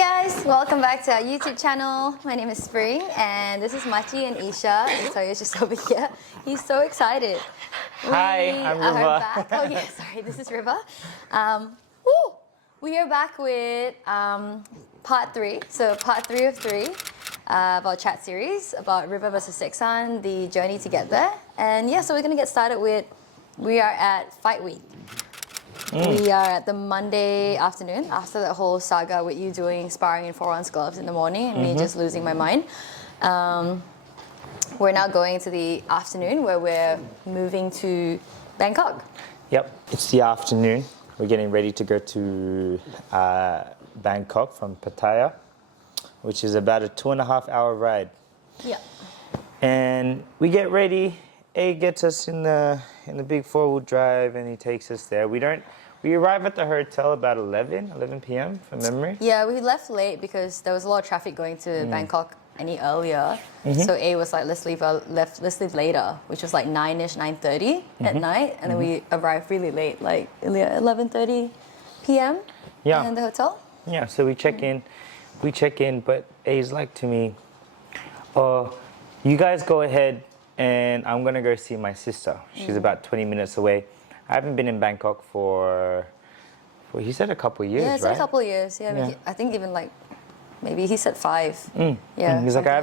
guys, welcome back to our YouTube channel. My name is Spring and this is Machi and Isha. Victoria's just over here. He's so excited. Hi, I'm Riva. Back. Oh yeah, sorry, this is Riva. We are back with part 3. So part 3 of 3 of our chat series about Riva versus Seksan, the journey to get there. And yeah, so we're gonna get started with, we are at fight week. We are at the Monday afternoon after that whole saga with you doing sparring in 4-ounce gloves in the morning and me just losing my mind. We're now going to the afternoon where we're moving to Bangkok. Yep, it's the afternoon. We're getting ready to go to Bangkok from Pattaya, which is about a 2.5-hour ride. Yep. And we get ready. A gets us in the big 4-wheel drive, and he takes us there. We arrive at the hotel about 11 p.m. from memory. Yeah, we left late because there was a lot of traffic going to Bangkok any earlier. So A was like, let's leave later, which was like 9-ish, 9:30 at night, and then we arrived really late, like 11:30 p.m. in the hotel. Yeah, so we check in, but A's like to me, "Oh, you guys go ahead, and I'm gonna go see my sister. She's about 20 minutes away." I haven't been in Bangkok for he said a couple of years, yeah, it's right? a couple of years. Yeah, I think even like maybe he said 5. Yeah, he's like, I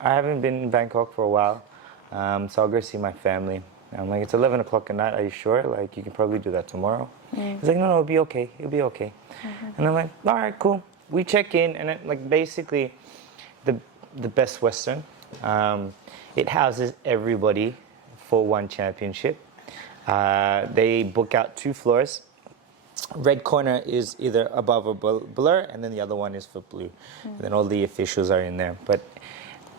haven't been in Bangkok for a while, so I'll go see my family. And I'm like, it's 11 o'clock at night. Are you sure? Like, you can probably do that tomorrow. He's like, no, it'll be okay. It'll be okay. And I'm like, all right, cool. We check in, and it, like basically, the Best Western. It houses everybody for one championship. They book out 2 floors. Red corner is either above or below, and then the other one is for blue. And then all the officials are in there. But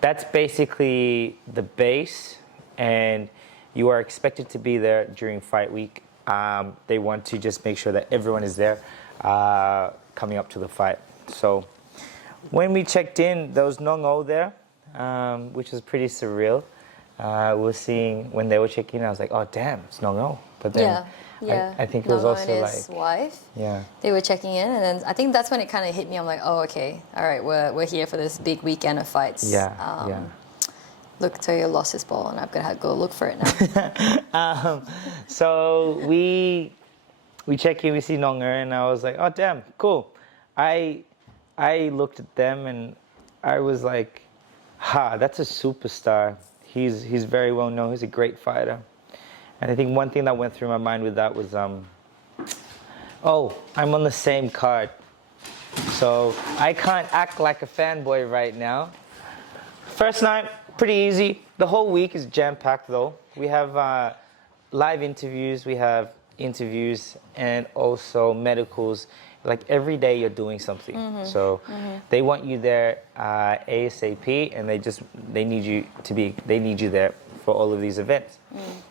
that's basically the base, and you are expected to be there during fight week. They want to just make sure that everyone is there coming up to the fight. So when we checked in, there was no there. Which was pretty surreal. We're seeing when they were checking in, I was like, oh damn, it's no. But then I think it was also and like his wife. Yeah. They were checking in, and then I think that's when it kind of hit me. I'm like, oh okay, all right, we're here for this big weekend of fights. Yeah. Look, Toyo lost his ball, and I've got to go look for it now. So we check in, we see Nonger, and I was like, oh damn, cool. I looked at them and I was like, that's a superstar. He's very well known. He's a great fighter. And I think one thing that went through my mind with that was, I'm on the same card. So I can't act like a fanboy right now. First night, pretty easy. The whole week is jam-packed though. We have live interviews, we have interviews, and also medicals. Like every day you're doing something. So they want you there ASAP, and they need you there for all of these events.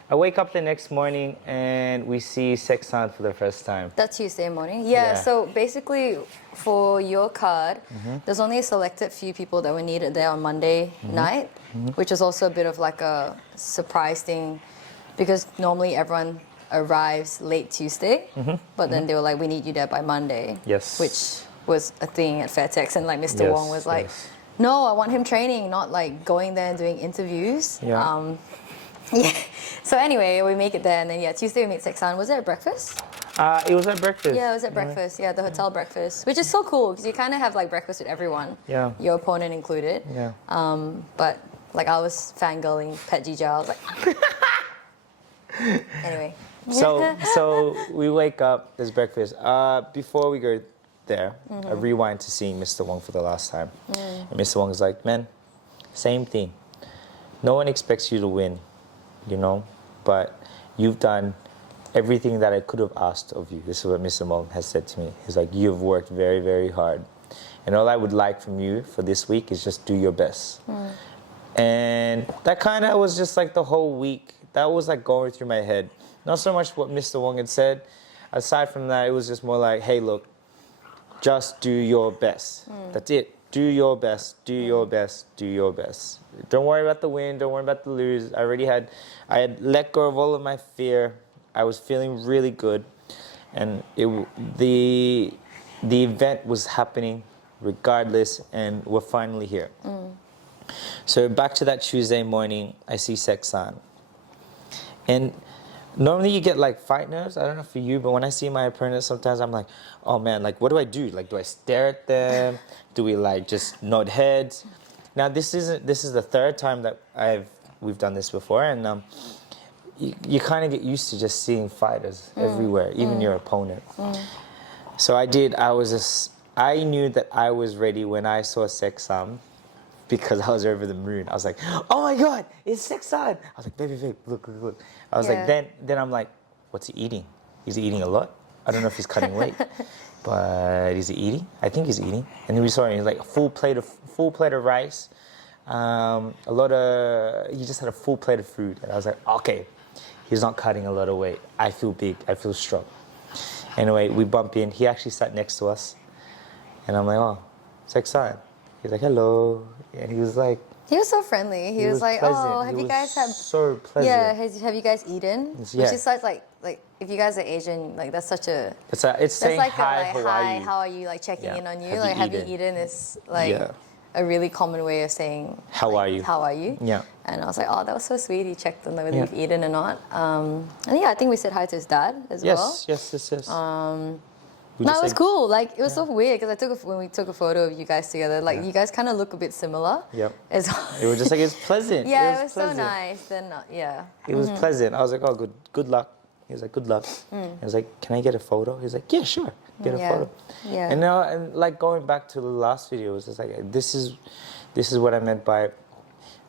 I wake up the next morning and we see Seksan for the first time. That Tuesday morning? Yeah, so basically for your card, there's only a selected few people that were needed there on Monday night, which is also a bit of like a surprise thing because normally everyone arrives late Tuesday, but then they were like, we need you there by Monday. Yes. Which was a thing at Fairtex, and like Mr. Wong was like, no, I want him training, not like going there and doing interviews. Yeah. So anyway, we make it there, and then Tuesday we meet Seksan. Was it at breakfast? It was at breakfast. Yeah, it was at breakfast. Yeah, the hotel breakfast, which is so cool because you kind of have like breakfast with everyone. Yeah. Your opponent included. Yeah. But like I was fangirling Pet Gija. I was like, anyway. So we wake up, there's breakfast. Before we go there, I rewind to seeing Mr. Wong for the last time. And Mr. Wong is like, man, same thing. No one expects you to win, but you've done everything that I could have asked of you. This is what Mr. Wong has said to me. He's like, you've worked very, very hard. And all I would like from you for this week is just do your best. And that kind of was just like the whole week. That was like going through my head. Not so much what Mr. Wong had said. Aside from that, it was just more like, hey, look, just do your best. That's it. Do your best, do your best, do your best. Don't worry about the win, don't worry about the lose. I had let go of all of my fear. I was feeling really good. And the event was happening regardless, and we're finally here. So back to that Tuesday morning, I see Seksan. And normally you get like fight nerves. I don't know for you, but when I see my opponents, sometimes I'm like, oh man, like what do I do? Like, do I stare at them? Do we like just nod heads? Now this is the third time that we've done this before, and you kind of get used to just seeing fighters everywhere, even your opponent. So I knew that I was ready when I saw Seksan, because I was over the moon. I was like, oh my God, it's Seksan. I was like, baby, look. I was like, then I'm like, what's he eating? Is he eating a lot? I don't know if he's cutting weight, but is he eating? I think he's eating. And then we saw him, like a full plate of rice, he just had a full plate of food. And I was like, okay, he's not cutting a lot of weight. I feel big, I feel strong. Anyway, we bump in. He actually sat next to us. And I'm like, oh, Seksan. He's like, hello. And he was like... He was so friendly. He was like, pleasant. oh, have you guys had... so pleasant. Yeah, have you guys eaten? Yeah. Which is such like if you guys are Asian, like that's such a... It's saying like hi, like, how are hi, you? how are you? Like checking in on you. Have like, you have you eaten? eaten is like a really common way of saying... How are you? How are you? Yeah. And I was like, oh, that was so sweet. He checked on whether you've eaten or not. And yeah, I think we said hi to his dad as well. Yes. No, it was cool. Like, it was so weird because when we took a photo of you guys together, like, you guys kind of look a bit similar. Yep. As It was just like, it's pleasant. yeah, it was pleasant. so nice. Then, yeah. It was pleasant. I was like, oh, good luck. He was like, good luck. I was like, can I get a photo? He was like, yeah, sure. Get a photo. Yeah. And now, and like going back to the last video, it was just like, this is what I meant by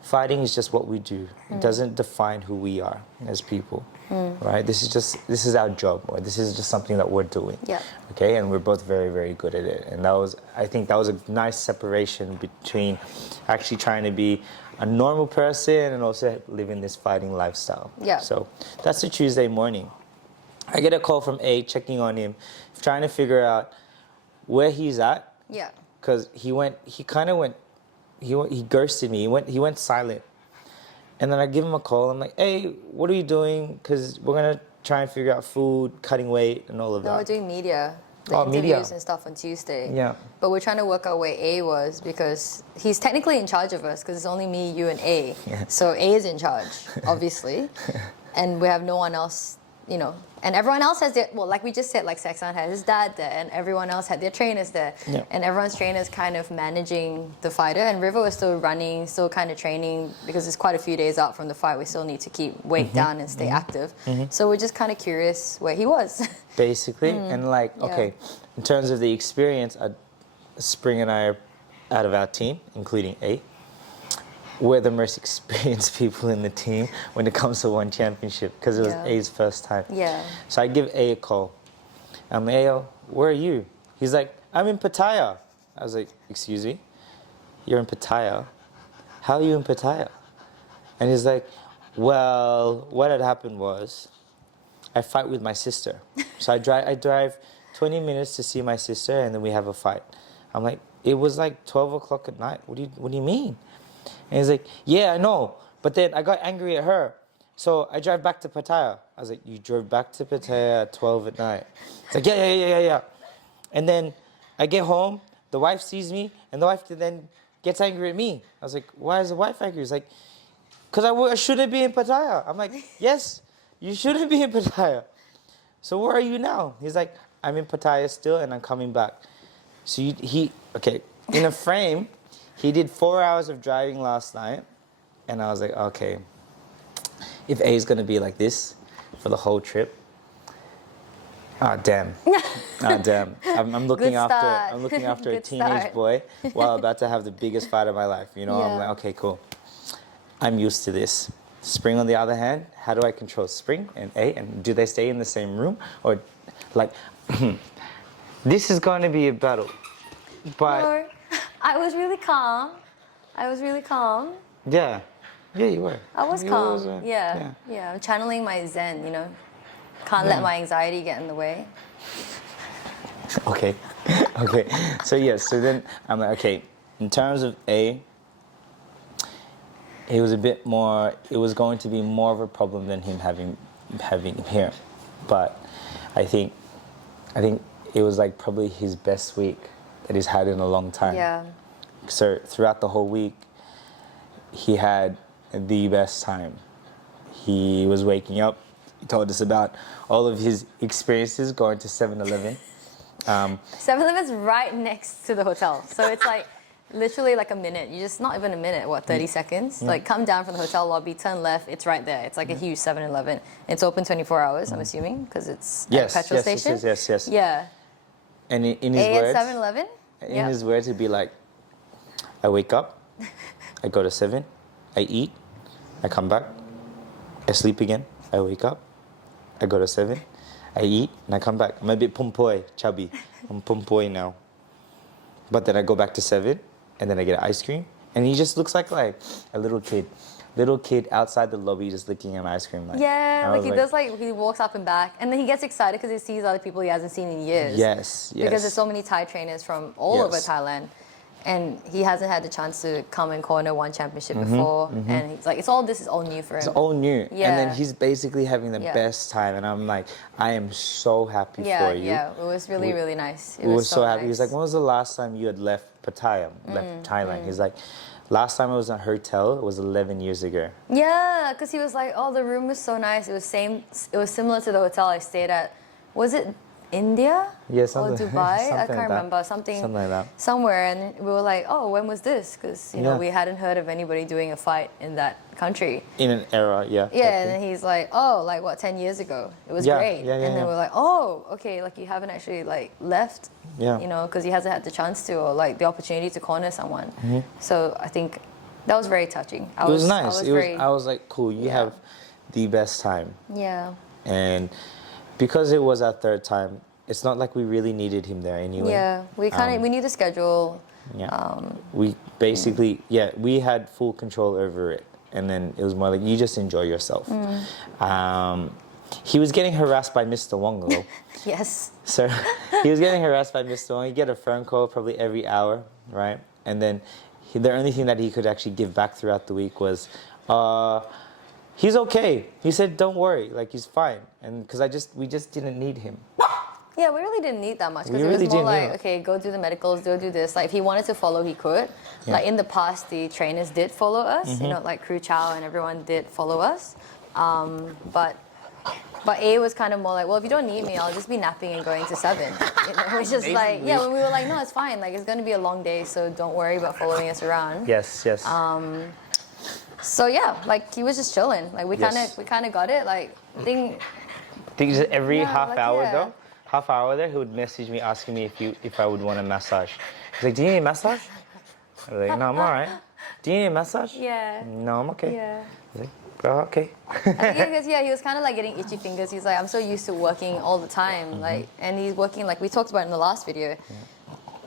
fighting is just what we do. It doesn't define who we are as people. Right? This is our job, or this is just something that we're doing. Yeah. Okay, and we're both very, very good at it. And I think that was a nice separation between actually trying to be a normal person and also living this fighting lifestyle. Yeah. So that's a Tuesday morning. I get a call from A, checking on him, trying to figure out where he's at. Yeah. Because he ghosted me. He went silent. And then I give him a call. I'm like, hey, what are you doing? Because we're going to try and figure out food, cutting weight, and all of that. No, we're doing media. The media. interviews and stuff on Tuesday. Yeah. But we're trying to work out where A was because he's technically in charge of us because it's only me, you, and A. Yeah. So A is in charge, obviously. And we have no one else, you know. And everyone else has their, well, like we just said, like Seksan had his dad there, and everyone else had their trainers there. Yeah. And everyone's trainers kind of managing the fighter. And River was still running, still kind of training because it's quite a few days out from the fight. We still need to keep weight down and stay active. So we're just kind of curious where he was. Basically. And like, okay, in terms of the experience, Spring and I are out of our team, including A. We're the most experienced people in the team when it comes to one championship because it was A's first time. Yeah. So I give A a call. I'm Ayo, where are you? He's like, I'm in Pattaya. I was like, excuse me? You're in Pattaya? How are you in Pattaya? And he's like, well, what had happened was I fight with my sister. So I drive 20 minutes to see my sister and then we have a fight. I'm like, it was like 12 o'clock at night. What do you mean? And he's like, yeah, I know. But then I got angry at her. So I drive back to Pattaya. I was like, you drove back to Pattaya at 12 at night? He's like, yeah. And then I get home, the wife sees me, and the wife then gets angry at me. I was like, why is the wife angry? He's like, because I shouldn't be in Pattaya. I'm like, yes, you shouldn't be in Pattaya. So where are you now? He's like, I'm in Pattaya still, and I'm coming back. So okay, in a frame, he did 4 hours of driving last night, and I was like, okay, if A is gonna be like this for the whole trip, damn. I'm looking after a teenage boy while I'm about to have the biggest fight of my life. You know, I'm like, okay, cool. I'm used to this. Spring, on the other hand, how do I control Spring and A, and do they stay in the same room, or like, this is going to be a battle, but. No. I was really calm. Yeah, you were. I was calm. Yeah. I'm channeling my Zen, you know. Can't let my anxiety get in the way. Okay. So then I'm like, okay, in terms of A, it was going to be more of a problem than him having him here. But I think it was like probably his best week that he's had in a long time. Yeah. So throughout the whole week, he had the best time. He was waking up. He told us about all of his experiences going to 7-Eleven. 7-Eleven's right next to the hotel. So it's like literally like a minute. You just, not even a minute, 30 seconds? Like come down from the hotel lobby, turn left, it's right there. It's like a huge 7-Eleven. It's open 24 hours, I'm assuming, because it's a petrol station. Yes. Yeah. And in his A words, at 7-Eleven? in his words, he'd be like, I wake up, I go to 7, I eat, I come back, I sleep again, I wake up, I go to 7, I eat, and I come back. I'm a bit pumpoy, chubby. I'm pumpoy now. But then I go back to 7, and then I get ice cream, and he just looks like a little kid outside the lobby just licking an ice cream. Yeah, like he does, like he walks up and back, and then he gets excited because he sees other people he hasn't seen in years. Yes. Because there's so many Thai trainers from all over Thailand, and he hasn't had the chance to come and corner one championship before, and he's like, this is all new for him. It's all new. Yeah. And then he's basically having the best time, and I'm like, I am so happy for you. Yeah, it was really, really nice. It was so happy. Nice. He was like, when was the last time you had left Pattaya, left Thailand? He's like, last time I was in a hotel, it was 11 years ago. Yeah, because he was like, the room was so nice. It was similar to the hotel I stayed at. Was it India? Yeah, or something. Dubai? I something can't like remember. that. Something like that. Somewhere, and we were like, when was this? Because you know we hadn't heard of anybody doing a fight in that country. In an era, yeah. Yeah, and then he's like, like what, 10 years ago? It was great. Yeah, and then we're like, okay, like you haven't actually like left. Yeah. You know, because he hasn't had the chance to, or like the opportunity to corner someone. So I think that was very touching. It was nice. I was like, cool, you have the best time. Yeah. And because it was our third time, it's not like we really needed him there anyway. Yeah, we need a schedule. Yeah. We basically, we had full control over it. And then it was more like, you just enjoy yourself. He was getting harassed by Mr. Wong though. Yes. So he was getting harassed by Mr. Wong. He'd get a phone call probably every hour, right? And then the only thing that he could actually give back throughout the week was, he's okay. He said, don't worry, like he's fine. And because we just didn't need him. Yeah, we really didn't need that much because We it was really more didn't, like, okay, go do the medicals, go do this. Like if he wanted to follow, he could. Yeah. Like in the past, the trainers did follow us. You know, like Crew Chow and everyone did follow us. But A was kind of more like, well, if you don't need me, I'll just be napping and going to 7. You know, it was just like, when we were like, no, it's fine. Like it's going to be a long day, so don't worry about following us around. Yes. So yeah, like he was just chilling. Like we kind of got it. Like I think Just every half hour yeah. though, half hour there, he would message me asking me if I would want a massage. He's like, do you need a massage? I was like, no, I'm all right. Do you need a massage? Yeah. No, I'm okay. Yeah. I was like, oh, okay. I think because he was kind of like getting itchy fingers. He's like, I'm so used to working all the time, like, and he's working like we talked about in the last video.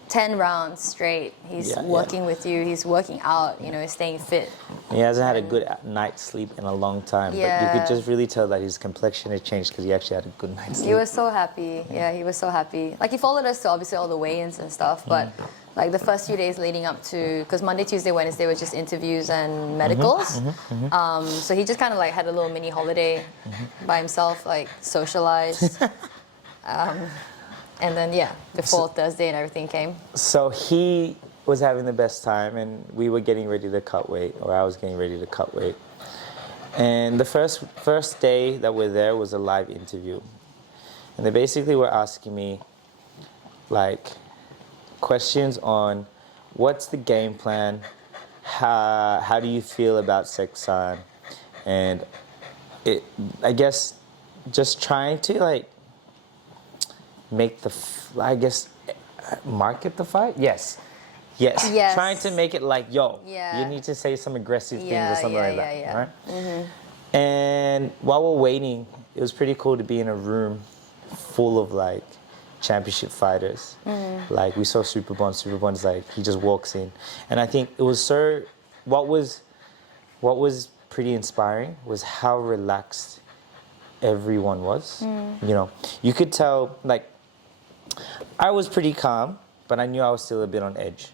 10 rounds straight. He's working with you. He's working out. You know, he's staying fit. He hasn't had a good night's sleep in a long time. Yeah. But you could just really tell that his complexion had changed because he actually had a good night's sleep. He was so happy. Yeah, he was so happy. Like he followed us to obviously all the weigh-ins and stuff, but like the first few days leading up to, because Monday, Tuesday, Wednesday was just interviews and medicals. So he just kind of like had a little mini holiday by himself, like socialized. And then before Thursday and everything came. So he was having the best time, and we were getting ready to cut weight, or I was getting ready to cut weight. And the first day that we're there was a live interview, and they basically were asking me like questions on what's the game plan, how do you feel about Seksan, and I guess just trying to like make market the fight? Yes. Trying to make it like, you need to say some aggressive things or something like that. Right? And while we're waiting, it was pretty cool to be in a room full of like championship fighters. Like we saw Super Bond's like, he just walks in. And I think it was what was pretty inspiring was how relaxed everyone was. You know, you could tell, like, I was pretty calm, but I knew I was still a bit on edge.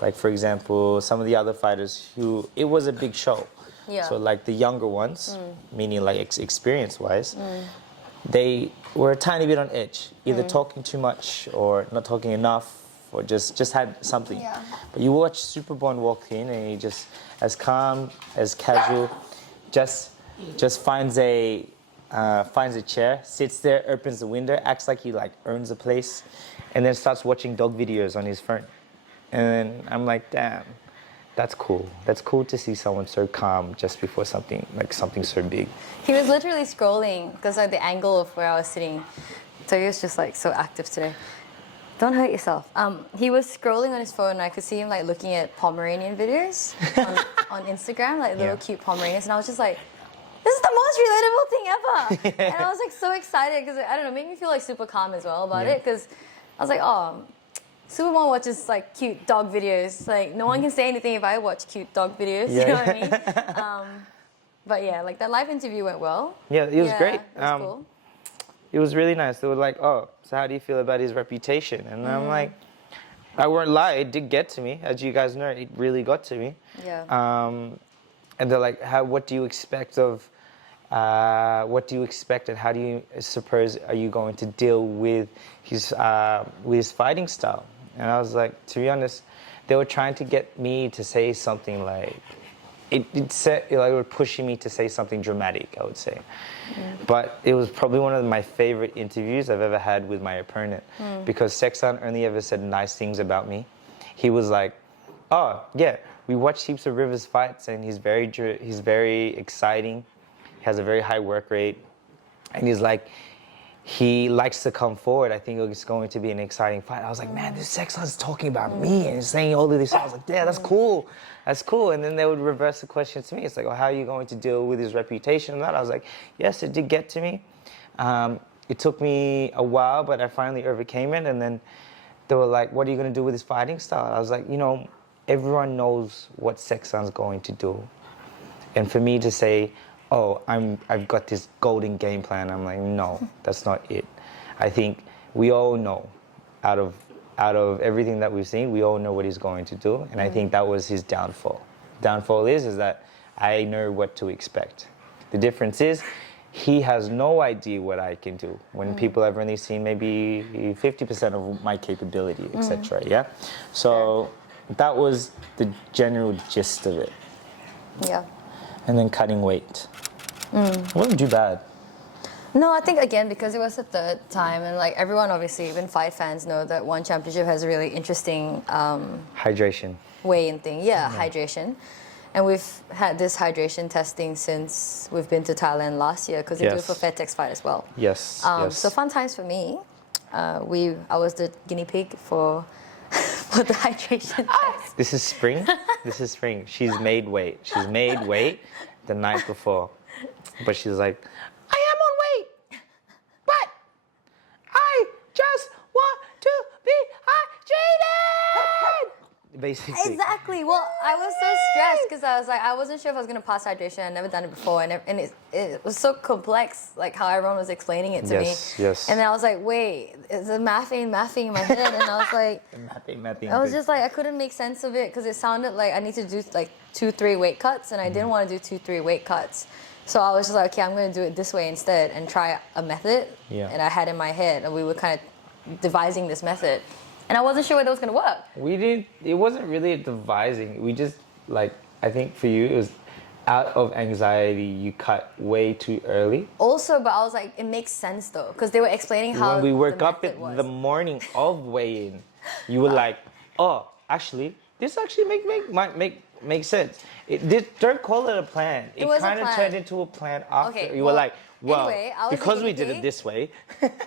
Like, for example, some of the other fighters it was a big show. Yeah. So, like, the younger ones, meaning, like, experience-wise, they were a tiny bit on edge, either talking too much or not talking enough or just had something. Yeah. But you watch Superbond walk in and he just as calm, as casual, just finds a chair, sits there, opens the window, acts like he like owns the place, and then starts watching dog videos on his phone. And then I'm like, damn, that's cool. That's cool to see someone so calm just before something so big. He was literally scrolling because like the angle of where I was sitting. So he was just like so active today. Don't hurt yourself. He was scrolling on his phone and I could see him like looking at Pomeranian videos on Instagram, like little cute Pomeranians, and I was just like, this is the most relatable thing ever. And I was like so excited because I don't know, it made me feel like super calm as well about it, because I was like, oh, Supermom watches like cute dog videos. Like no one can say anything if I watch cute dog videos. You know what I mean? But yeah, like that live interview went well. Yeah, it was great. It was cool. It was really nice. They were like, oh, so how do you feel about his reputation? And I'm like, I won't lie, it did get to me. As you guys know, it really got to me. Yeah. And they're like, what do you expect and how do you suppose are you going to deal with his fighting style? And I was like, to be honest, they were trying to get me to say something like, it were pushing me to say something dramatic, I would say. But it was probably one of my favorite interviews I've ever had with my opponent, because Seksan only ever said nice things about me. He was like, oh yeah, we watched heaps of Rivers fights and he's very exciting. He has a very high work rate, and he's like, he likes to come forward. I think it's going to be an exciting fight. I was like, man, this Seksan's talking about me and he's saying all of this. I was like, yeah, that's cool. That's cool. And then they would reverse the question to me. It's like, well, how are you going to deal with his reputation and that? I was like, yes, it did get to me. It took me a while, but I finally overcame it. And then they were like, what are you going to do with his fighting style? I was like, everyone knows what Seksan's going to do. And for me to say, oh, I've got this golden game plan, I'm like, no, that's not it. I think we all know, out of everything that we've seen, we all know what he's going to do, and I think that was his downfall. Downfall is that I know what to expect. The difference is, he has no idea what I can do when people have only seen maybe 50% of my capability, etc. Yeah, so that was the general gist of it. Yeah. And then cutting weight. It wasn't too bad. No, I think again because it was the third time, and like everyone obviously, even fight fans know that one championship has a really interesting Hydration. weigh-in thing. Yeah, hydration. And we've had this hydration testing since we've been to Thailand last year, because they do it for FedTex fight as well. Yes. So fun times for me. I was the guinea pig for the hydration test. This is spring. She's made weight. She's made weight the night before. But she's like, I am on weight, but I just want to be hydrated. Basically. Exactly. Well, I was so stressed because I was like, I wasn't sure if I was going to pass hydration. I'd never done it before. And it was so complex, like how everyone was explaining it to me. Yes. And then I was like, wait, is the mathing in my head? And I was like, I was just like, I couldn't make sense of it because it sounded like I need to do like 2-3 weight cuts. And I didn't want to do 2-3 weight cuts. So I was just like, okay, I'm going to do it this way instead and try a method. Yeah. And I had in my head, and we were kind of devising this method. And I wasn't sure whether it was going to work. It wasn't really a devising. We just, like, I think for you, it was out of anxiety, you cut way too early. Also, but I was like, it makes sense though, because they were explaining how when we woke up in in the morning of weigh-in, you were like, oh, actually, this actually make sense. Don't call it a plan. It kind of turned into a plan after. Okay, you were like, well, anyway, because we did it this way.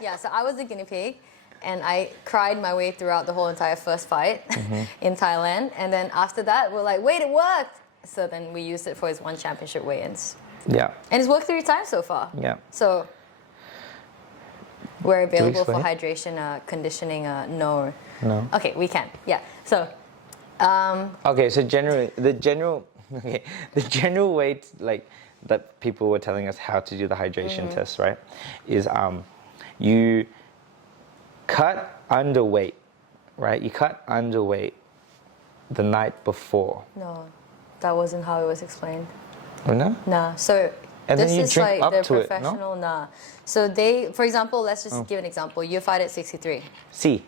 Yeah, so I was the guinea pig, and I cried my way throughout the whole entire first fight in Thailand. And then after that, we're like, wait, it worked. So then we used it for his one championship weigh-ins. Yeah. And it's worked 3 times so far. Yeah. So we're available for hydration, conditioning, no. No. Okay, we can. Yeah. So. Okay, so the general way that people were telling us how to do the hydration test, right, is you cut underweight, right? You cut underweight the night before. No, that wasn't how it was explained. Oh, no? Nah. So and this then you is drink like up the to professional. It, no? Nah. So they, for example, let's just give an example. You fight at 63. C.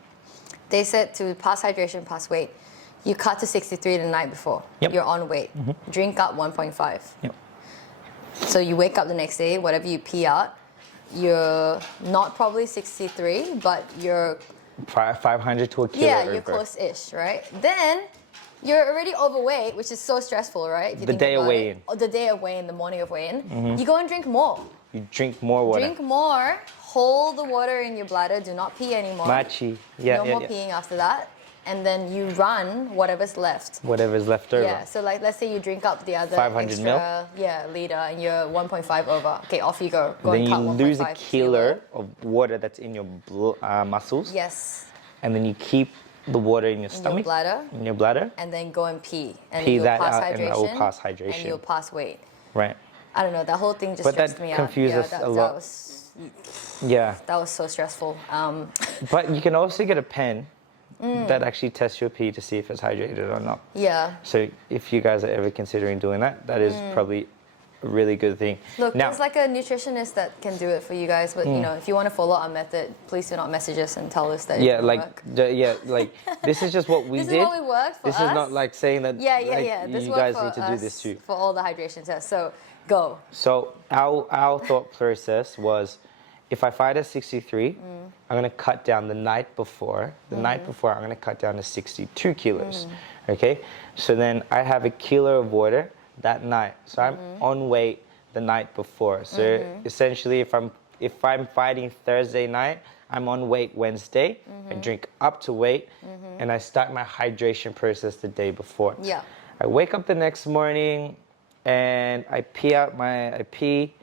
They said to pass hydration, pass weight, you cut to 63 the night before. Yep. You're on weight. Drink up 1.5. Yep. So you wake up the next day, whatever you pee out, you're not probably 63, but you're 500 to a kilo. yeah, over. you're close-ish, right? Then you're already overweight, which is so stressful, right? If you The think day of about weigh-in. it. Or the day of weigh-in, the morning of weigh-in. You go and drink more. You drink more water. Drink more. Hold the water in your bladder. Do not pee anymore. Machi. Yeah, no yeah, more yeah. peeing after that. And then you run whatever's left. Whatever's left over. Yeah, so like let's say you drink up the other 500 extra, mil? yeah, liter, and you're 1.5 over. Okay, off you go. Go Then and you cut lose a 1.5 kilo of water that's in your muscles. Yes, And then you keep the water in your in your stomach. bladder, In your bladder. and then go and pee. And Pee you'll that pass out, hydration. and that will pass hydration. And you'll pass weight. Right. I don't know, that whole thing just But stressed that me out. confused us a lot. Yeah. That was so stressful. But you can also get a pen that actually tests your pee to see if it's hydrated or not. Yeah. So if you guys are ever considering doing that, that is probably a really good thing. Look, now, there's like a nutritionist that can do it for you guys, but you know, if you want to follow our method, please do not message us and tell us that it yeah, didn't like, work. like this is just what we This did. is what we worked for This us. is not like saying that Yeah, like, This you worked guys for need to do us this too. for all the hydration tests. So go. So our thought process was, if I fight at 63, I'm gonna cut down the night before. The night before, I'm gonna cut down to 62 kilos. Okay, so then I have a kilo of water that night. So I'm on weight the night before. So essentially, if I'm fighting Thursday night, I'm on weight Wednesday. I drink up to weight, and I start my hydration process the day before. Yeah. I wake up the next morning, and I pee.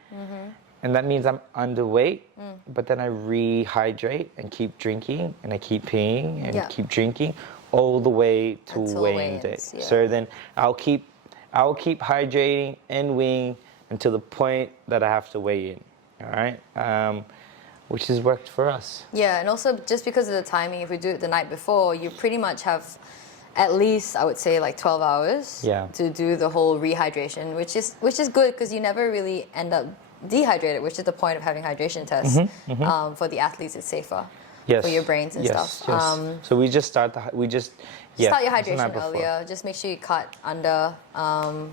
And that means I'm underweight, but then I rehydrate and keep drinking, and I keep peeing and Yeah. keep drinking all the way to Until weighing day. weigh-ins, yeah. So then I'll keep hydrating and weighing until the point that I have to weigh in. All right, which has worked for us. Yeah, and also just because of the timing, if we do it the night before, you pretty much have at least, I would say, like 12 hours Yeah. to do the whole rehydration, which is good because you never really end up dehydrated, which is the point of having hydration tests. For the athletes, it's safer Yes. for your brains and stuff. Yes. So we just start start your your it's the night hydration before. earlier. Just make sure you cut under,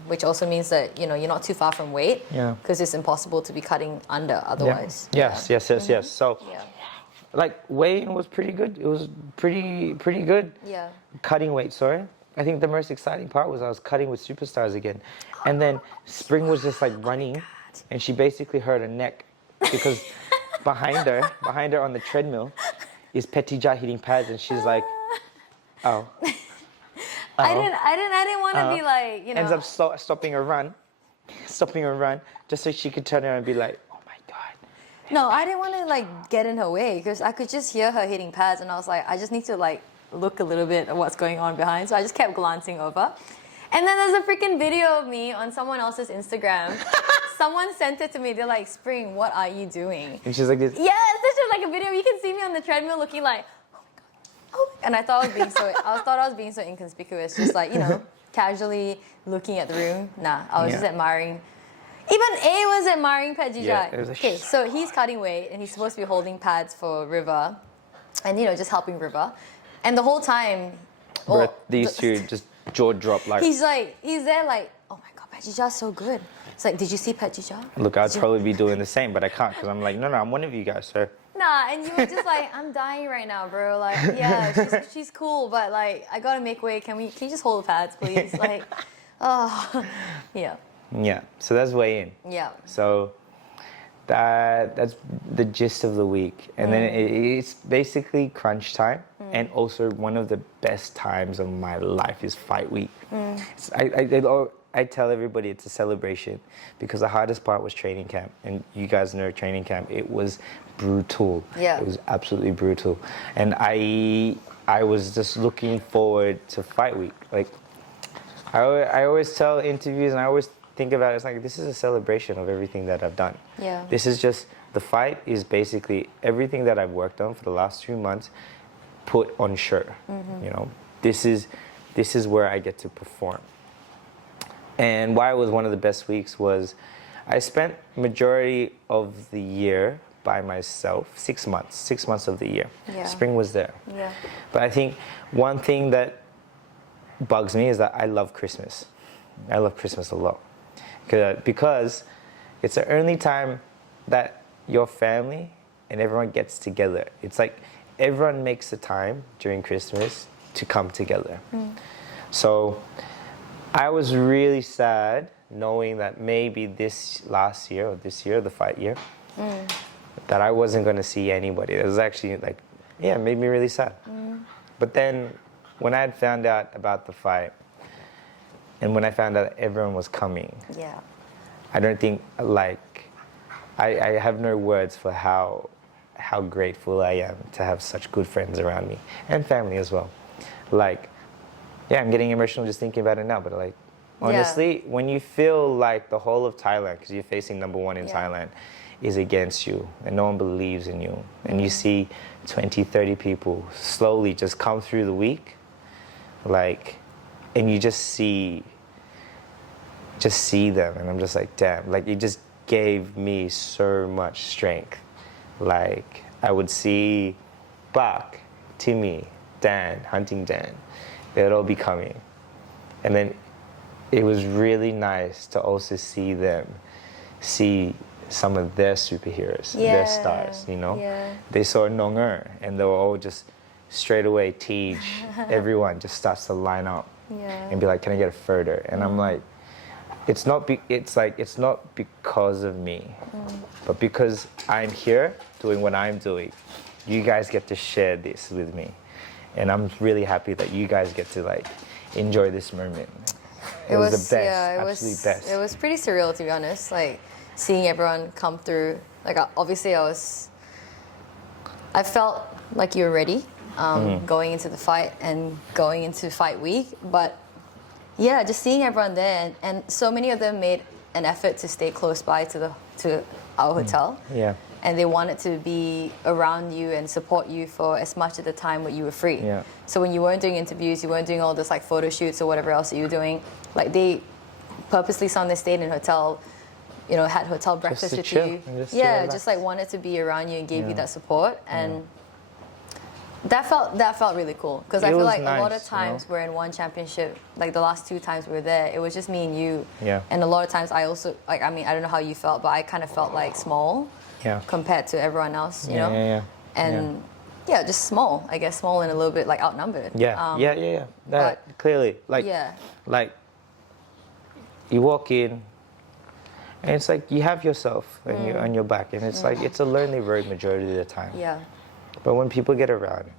which also means that you're not too far from weight. Yeah. Because it's impossible to be cutting under Yeah. otherwise. Yes. So, Yeah. like weighing was pretty good. It was pretty good. Yeah. Cutting weight, sorry. I think the most exciting part was I was cutting with superstars again, and then Spring was just like running, and she basically hurt her neck because behind her on the treadmill is Petija hitting pads, and she's like, oh. I didn't want to be like, Ends up stopping her run, just so she could turn around and be like, oh my god. No, I didn't want to like get in her way because I could just hear her hitting pads, and I was like, I just need to like look a little bit at what's going on behind. So I just kept glancing over, and then there's a freaking video of me on someone else's Instagram. Someone sent it to me. They're like, Spring, what are you doing? And she's like this. Yes, this is like a video. You can see me on the treadmill looking like, oh my god, oh my god. And I thought I was being so inconspicuous, just like casually looking at the room. Nah, I was just admiring. Even A was admiring Pet Jijai. Yeah, it was Okay, so he's cutting weight and he's supposed to be holding pads for River, and just helping River. And the whole time, Bro, these two just jaw drop like. he's there like, oh my god, Pet Jijai's so good. It's like, did you see Pet Jijai? Look, I'd probably be doing the same, but I can't because I'm like, no, I'm one of you guys, sir. Nah, and you were just like, I'm dying right now, bro. Like, yeah, she's cool, but like, I gotta make weight. Can you just hold the pads, please? Like, oh, yeah. Yeah, so that's weigh in. Yeah. So that's the gist of the week. And then it's basically crunch time. And also one of the best times of my life is fight week. I tell everybody it's a celebration because the hardest part was training camp. And you guys know training camp, it was brutal. Yeah. It was absolutely brutal. And I was just looking forward to fight week. Like, I always tell interviews and I always think about it, it's like, this is a celebration of everything that I've done. Yeah. This is just, the fight is basically everything that I've worked on for the last 2 months put on show. This is where I get to perform. And why it was one of the best weeks was I spent majority of the year by myself 6 months of the year. Yeah. Spring was there. Yeah. But I think one thing that bugs me is that I love Christmas. I love Christmas a lot. Because it's the only time that your family and everyone gets together. It's like everyone makes the time during Christmas to come together. So I was really sad knowing that maybe this year, the fight year, that I wasn't going to see anybody. It was actually like, yeah, it made me really sad. But then when I had found out about the fight, and when I found out everyone was coming, Yeah. I don't think, like, I have no words for how grateful I am to have such good friends around me, and family as well. Like, yeah, I'm getting emotional just thinking about it now, but like, honestly, when you feel like the whole of Thailand, because you're facing number one in Thailand, is against you, and no one believes in you, and you see 20, 30 people slowly just come through the week, like, and you just see them, and I'm just like, damn, like, it just gave me so much strength. Like, I would see Bak, Timmy, Dan, Hunting Dan, they would all be coming. And then it was really nice to also see some of their superheroes, their stars, you know? Yeah. They saw Nonger, and they were all just straight away, Tej, everyone just starts to line up and be like, can I get a photo? And I'm like, it's not because of me, but because I'm here doing what I'm doing, you guys get to share this with me. And I'm really happy that you guys get to like enjoy this moment. It was the best, absolute best. It was pretty surreal, to be honest. Like seeing everyone come through. Like obviously, I felt like you were ready going into the fight and going into fight week. But yeah, just seeing everyone there, and so many of them made an effort to stay close by to our hotel. Yeah. And they wanted to be around you and support you for as much of the time that you were free. Yeah. So when you weren't doing interviews, you weren't doing all this like photo shoots or whatever else that you were doing, like they purposely they stayed in hotel, you know, had hotel breakfast to with chill you. and just to Yeah, relax. just like wanted to be around you and gave you that support. And that felt really cool, because I It feel was like a lot of nice, you times we're in one championship, like the last 2 times we were there, it was just me and you. Yeah. And a lot of times I also, like, I mean, I don't know how you felt, but I kind of felt like small compared to everyone else, you know? Yeah. And yeah, just small, I guess, small and a little bit like outnumbered. Yeah. That clearly, like, like you walk in, and it's like you have yourself and you're on your back, and it's like it's a lonely road majority of the time. Yeah. But when people get around,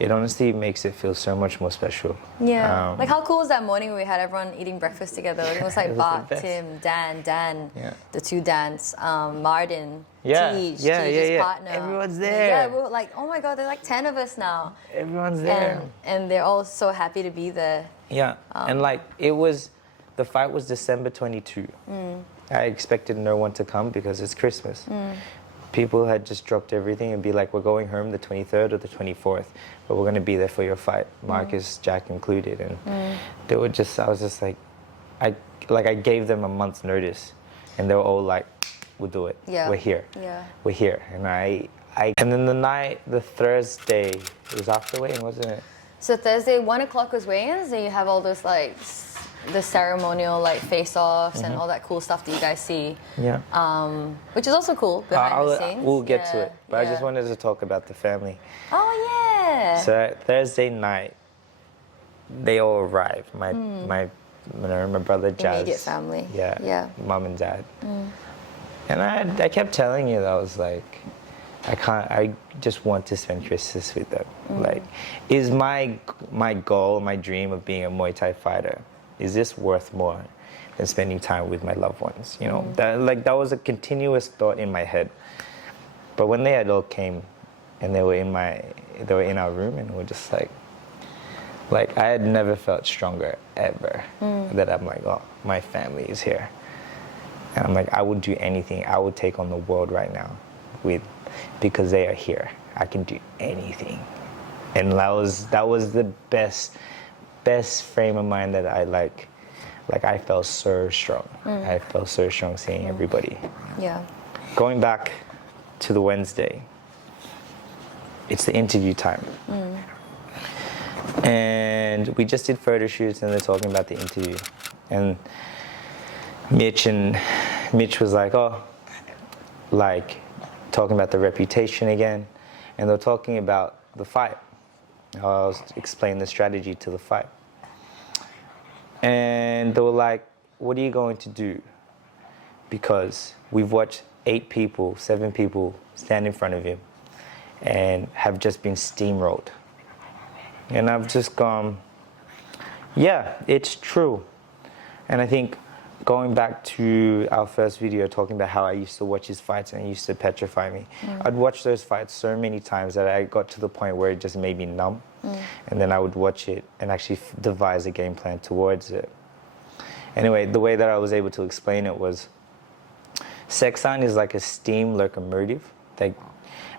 it honestly makes it feel so much more special. Yeah. Like how cool was that morning when we had everyone eating breakfast together? It was like It was Bart, the best. Tim, Dan, Yeah. the 2 Dans, Martin, Yeah. Tej's partner. Everyone's there. Yeah, we were like, oh my God, there's like 10 of us now. Everyone's there. And they're all so happy to be there. Yeah, and like the fight was December 22. I expected no one to come because it's Christmas. People had just dropped everything and be like, we're going home the 23rd or the 24th, but we're going to be there for your fight, Marcus, Jack included. And they were just, I was just like, I gave them a month's notice, and they were all like, we'll do it. Yeah. We're here. Yeah. We're here. And and then the Thursday, it was after weigh-in, wasn't it? So Thursday, 1 o'clock was weigh-ins, and you have all this like the ceremonial like face-offs and all that cool stuff that you guys see. Yeah. Which is also cool behind the scenes. We'll get to Yeah, it, but I just yeah. wanted to talk about the family. Oh yeah. So Thursday night, they all arrived. My brother Jazz. Immediate family. Yeah. Mom and dad. And I kept telling you that I was like, I just want to spend Christmas with them. Like, is my goal, my dream of being a Muay Thai fighter, is this worth more than spending time with my loved ones? You know, that was a continuous thought in my head. But when they had all came, and they were in our room, and we're just like I had never felt stronger ever. That I'm like, oh, my family is here, and I'm like, I would do anything. I would take on the world right now, because they are here. I can do anything, and that was the best frame of mind that I like I felt so strong. I felt so strong seeing everybody. Yeah. Going back to the Wednesday. It's the interview time. And we just did photo shoots and they're talking about the interview. And Mitch was like, oh, like talking about the reputation again. And they're talking about the fight. I was explaining the strategy to the fight. And they were like, what are you going to do? Because we've watched 7 people stand in front of him and have just been steamrolled. And I've just gone, yeah, it's true. And I think going back to our first video talking about how I used to watch his fights and it used to petrify me. I'd watch those fights so many times that I got to the point where it just made me numb. And then I would watch it and actually devise a game plan towards it. Anyway, the way that I was able to explain it was, Seksan is like a steam locomotive. Like,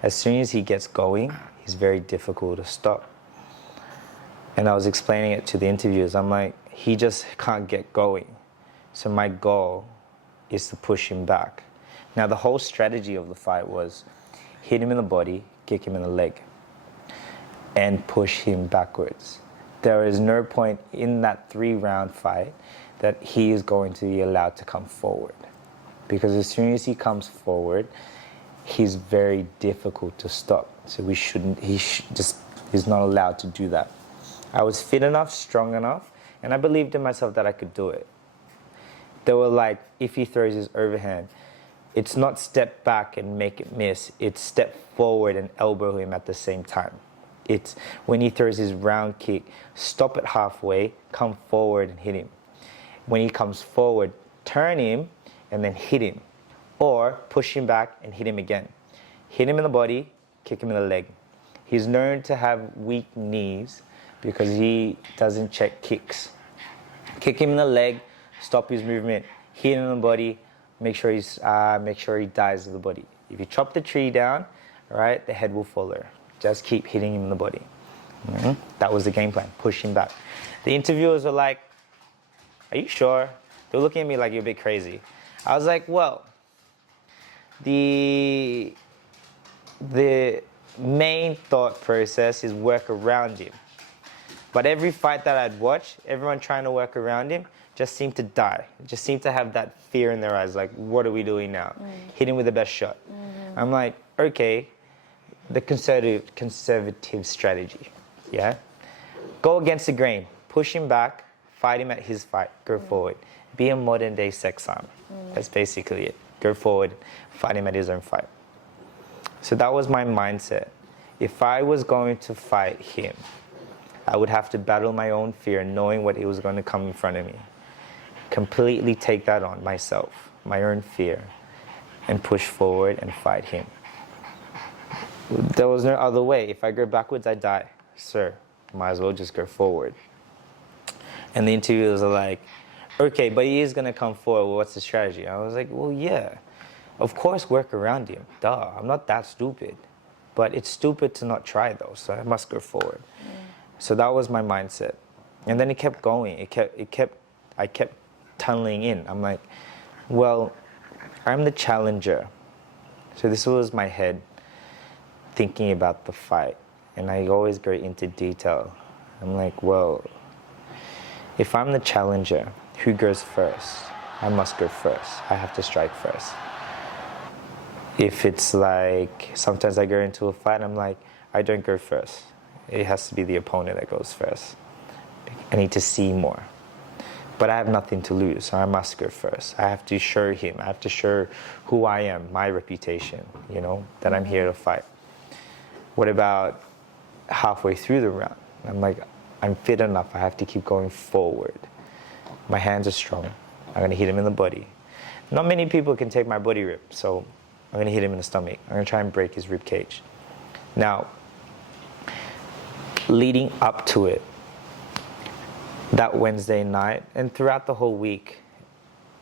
as soon as he gets going, he's very difficult to stop. And I was explaining it to the interviewers. I'm like, he just can't get going. So my goal is to push him back. Now, the whole strategy of the fight was hit him in the body, kick him in the leg, and push him backwards. There is no point in that 3-round fight that he is going to be allowed to come forward. Because as soon as he comes forward, he's very difficult to stop. So he's not allowed to do that. I was fit enough, strong enough, and I believed in myself that I could do it. They were like, if he throws his overhand, it's not step back and make it miss. It's step forward and elbow him at the same time. It's when he throws his round kick, stop it halfway, come forward and hit him. When he comes forward, turn him and then hit him. Or push him back and hit him again. Hit him in the body, kick him in the leg. He's known to have weak knees because he doesn't check kicks. Kick him in the leg, stop his movement, hit him in the body, make sure he dies of the body. If you chop the tree down, right, the head will follow. Just keep hitting him in the body. That was the game plan, push him back. The interviewers were like, are you sure? They were looking at me like, you're a bit crazy. I was like, well, the main thought process is work around him. But every fight that I'd watch, everyone trying to work around him just seemed to die. Just seemed to have that fear in their eyes, like, what are we doing now? Hit him with the best shot. I'm like, okay, the conservative strategy, yeah? Go against the grain, push him back, fight him at his fight, go forward. Be a modern day Seksan. That's basically it. Go forward, fight him at his own fight. So that was my mindset. If I was going to fight him, I would have to battle my own fear, knowing what he was going to come in front of me. Completely take that on myself, my own fear, and push forward and fight him. There was no other way. If I go backwards, I die. Sir, might as well just go forward. And the interviewers are like, okay, but he is going to come forward. Well, what's the strategy? I was like, well, yeah, of course, work around him. Duh, I'm not that stupid. But it's stupid to not try, though, so I must go forward. So that was my mindset. And then it kept going. I kept tunneling in. I'm like, well, I'm the challenger. So this was my head thinking about the fight. And I always go into detail. I'm like, well, if I'm the challenger, who goes first? I must go first. I have to strike first. If it's like, sometimes I go into a fight, I'm like, I don't go first. It has to be the opponent that goes first. I need to see more. But I have nothing to lose, so I must go first. I have to show him. I have to show who I am, my reputation, that I'm here to fight. What about halfway through the round? I'm like, I'm fit enough. I have to keep going forward. My hands are strong. I'm going to hit him in the body. Not many people can take my body rip, so I'm going to hit him in the stomach. I'm going to try and break his rib cage. Now, leading up to it, that Wednesday night and throughout the whole week,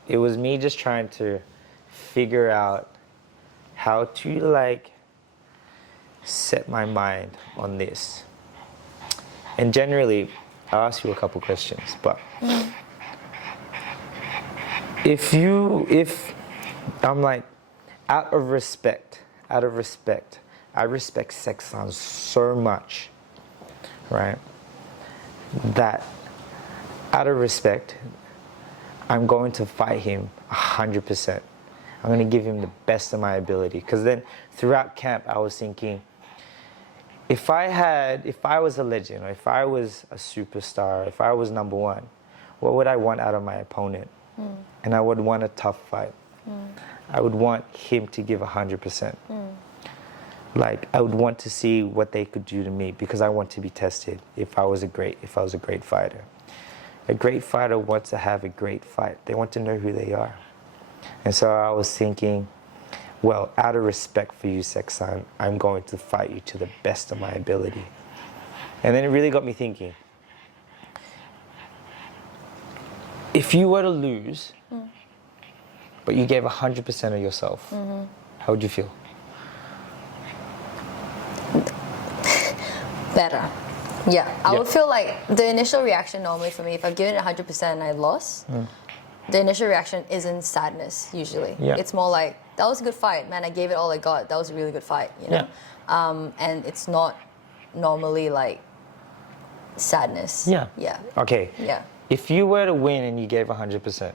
it was me just trying to figure out how to set my mind on this. And generally, I'll ask you a couple questions, but if I'm like, out of respect, out of respect, I respect Seksan so much, right? That out of respect, I'm going to fight him 100%. I'm going to give him the best of my ability. Because then throughout camp, I was thinking, if I was a legend, or if I was a superstar, if I was number one, what would I want out of my opponent? And I would want a tough fight. I would want him to give 100%. Like, I would want to see what they could do to me, because I want to be tested if I was a great fighter. A great fighter wants to have a great fight. They want to know who they are. And so I was thinking, well, out of respect for you, Seksan, I'm going to fight you to the best of my ability. And then it really got me thinking, if you were to lose, but you gave 100% of yourself, how would you feel? Better. Yeah, I would feel like the initial reaction normally for me, if I've given it 100% and I lost, the initial reaction isn't sadness usually. Yeah. It's more like, that was a good fight, man, I gave it all I got, that was a really good fight, you know? And it's not normally like sadness. Yeah. Yeah. Okay. Yeah. If you were to win and you gave 100%,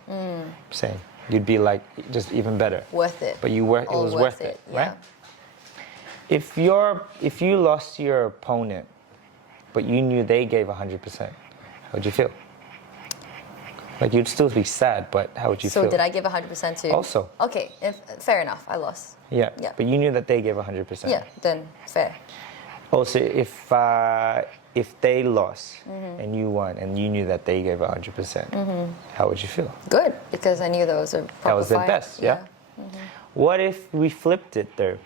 same, you'd be like just even better. Worth it. But it was worth it, right? Yeah. If you lost to your opponent, but you knew they gave 100%, how would you feel? Like, you'd still be sad, but how would you feel? So did I give 100% too? Also. Okay, fair enough, I lost. Yeah. Yeah. But you knew that they gave 100%. Yeah, then fair. Also, if they lost and you won and you knew that they gave 100%, how would you feel? Good, because I knew that was a proper That was the fight. best, yeah? What if we flipped it though?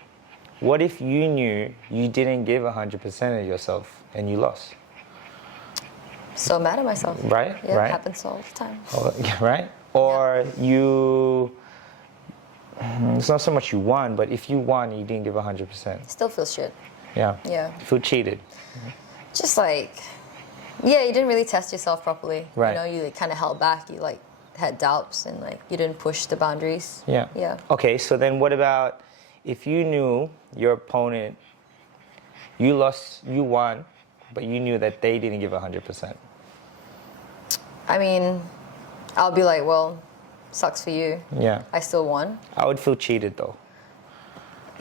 What if you knew you didn't give 100% of yourself and you lost? So mad at myself. Right, Yeah, right. it happens all the time. Right? Or it's not so much you won, but if you won and you didn't give 100%. Still feels shit. Yeah. Yeah. You feel cheated. Just like, yeah, you didn't really test yourself properly. Right. You know, you like, kind of held back. You like had doubts and like you didn't push the boundaries. Yeah. Yeah. Okay, so then what about if you knew your opponent, you won, but you knew that they didn't give 100%? I mean, I'll be like, well, sucks for you. Yeah. I still won. I would feel cheated though.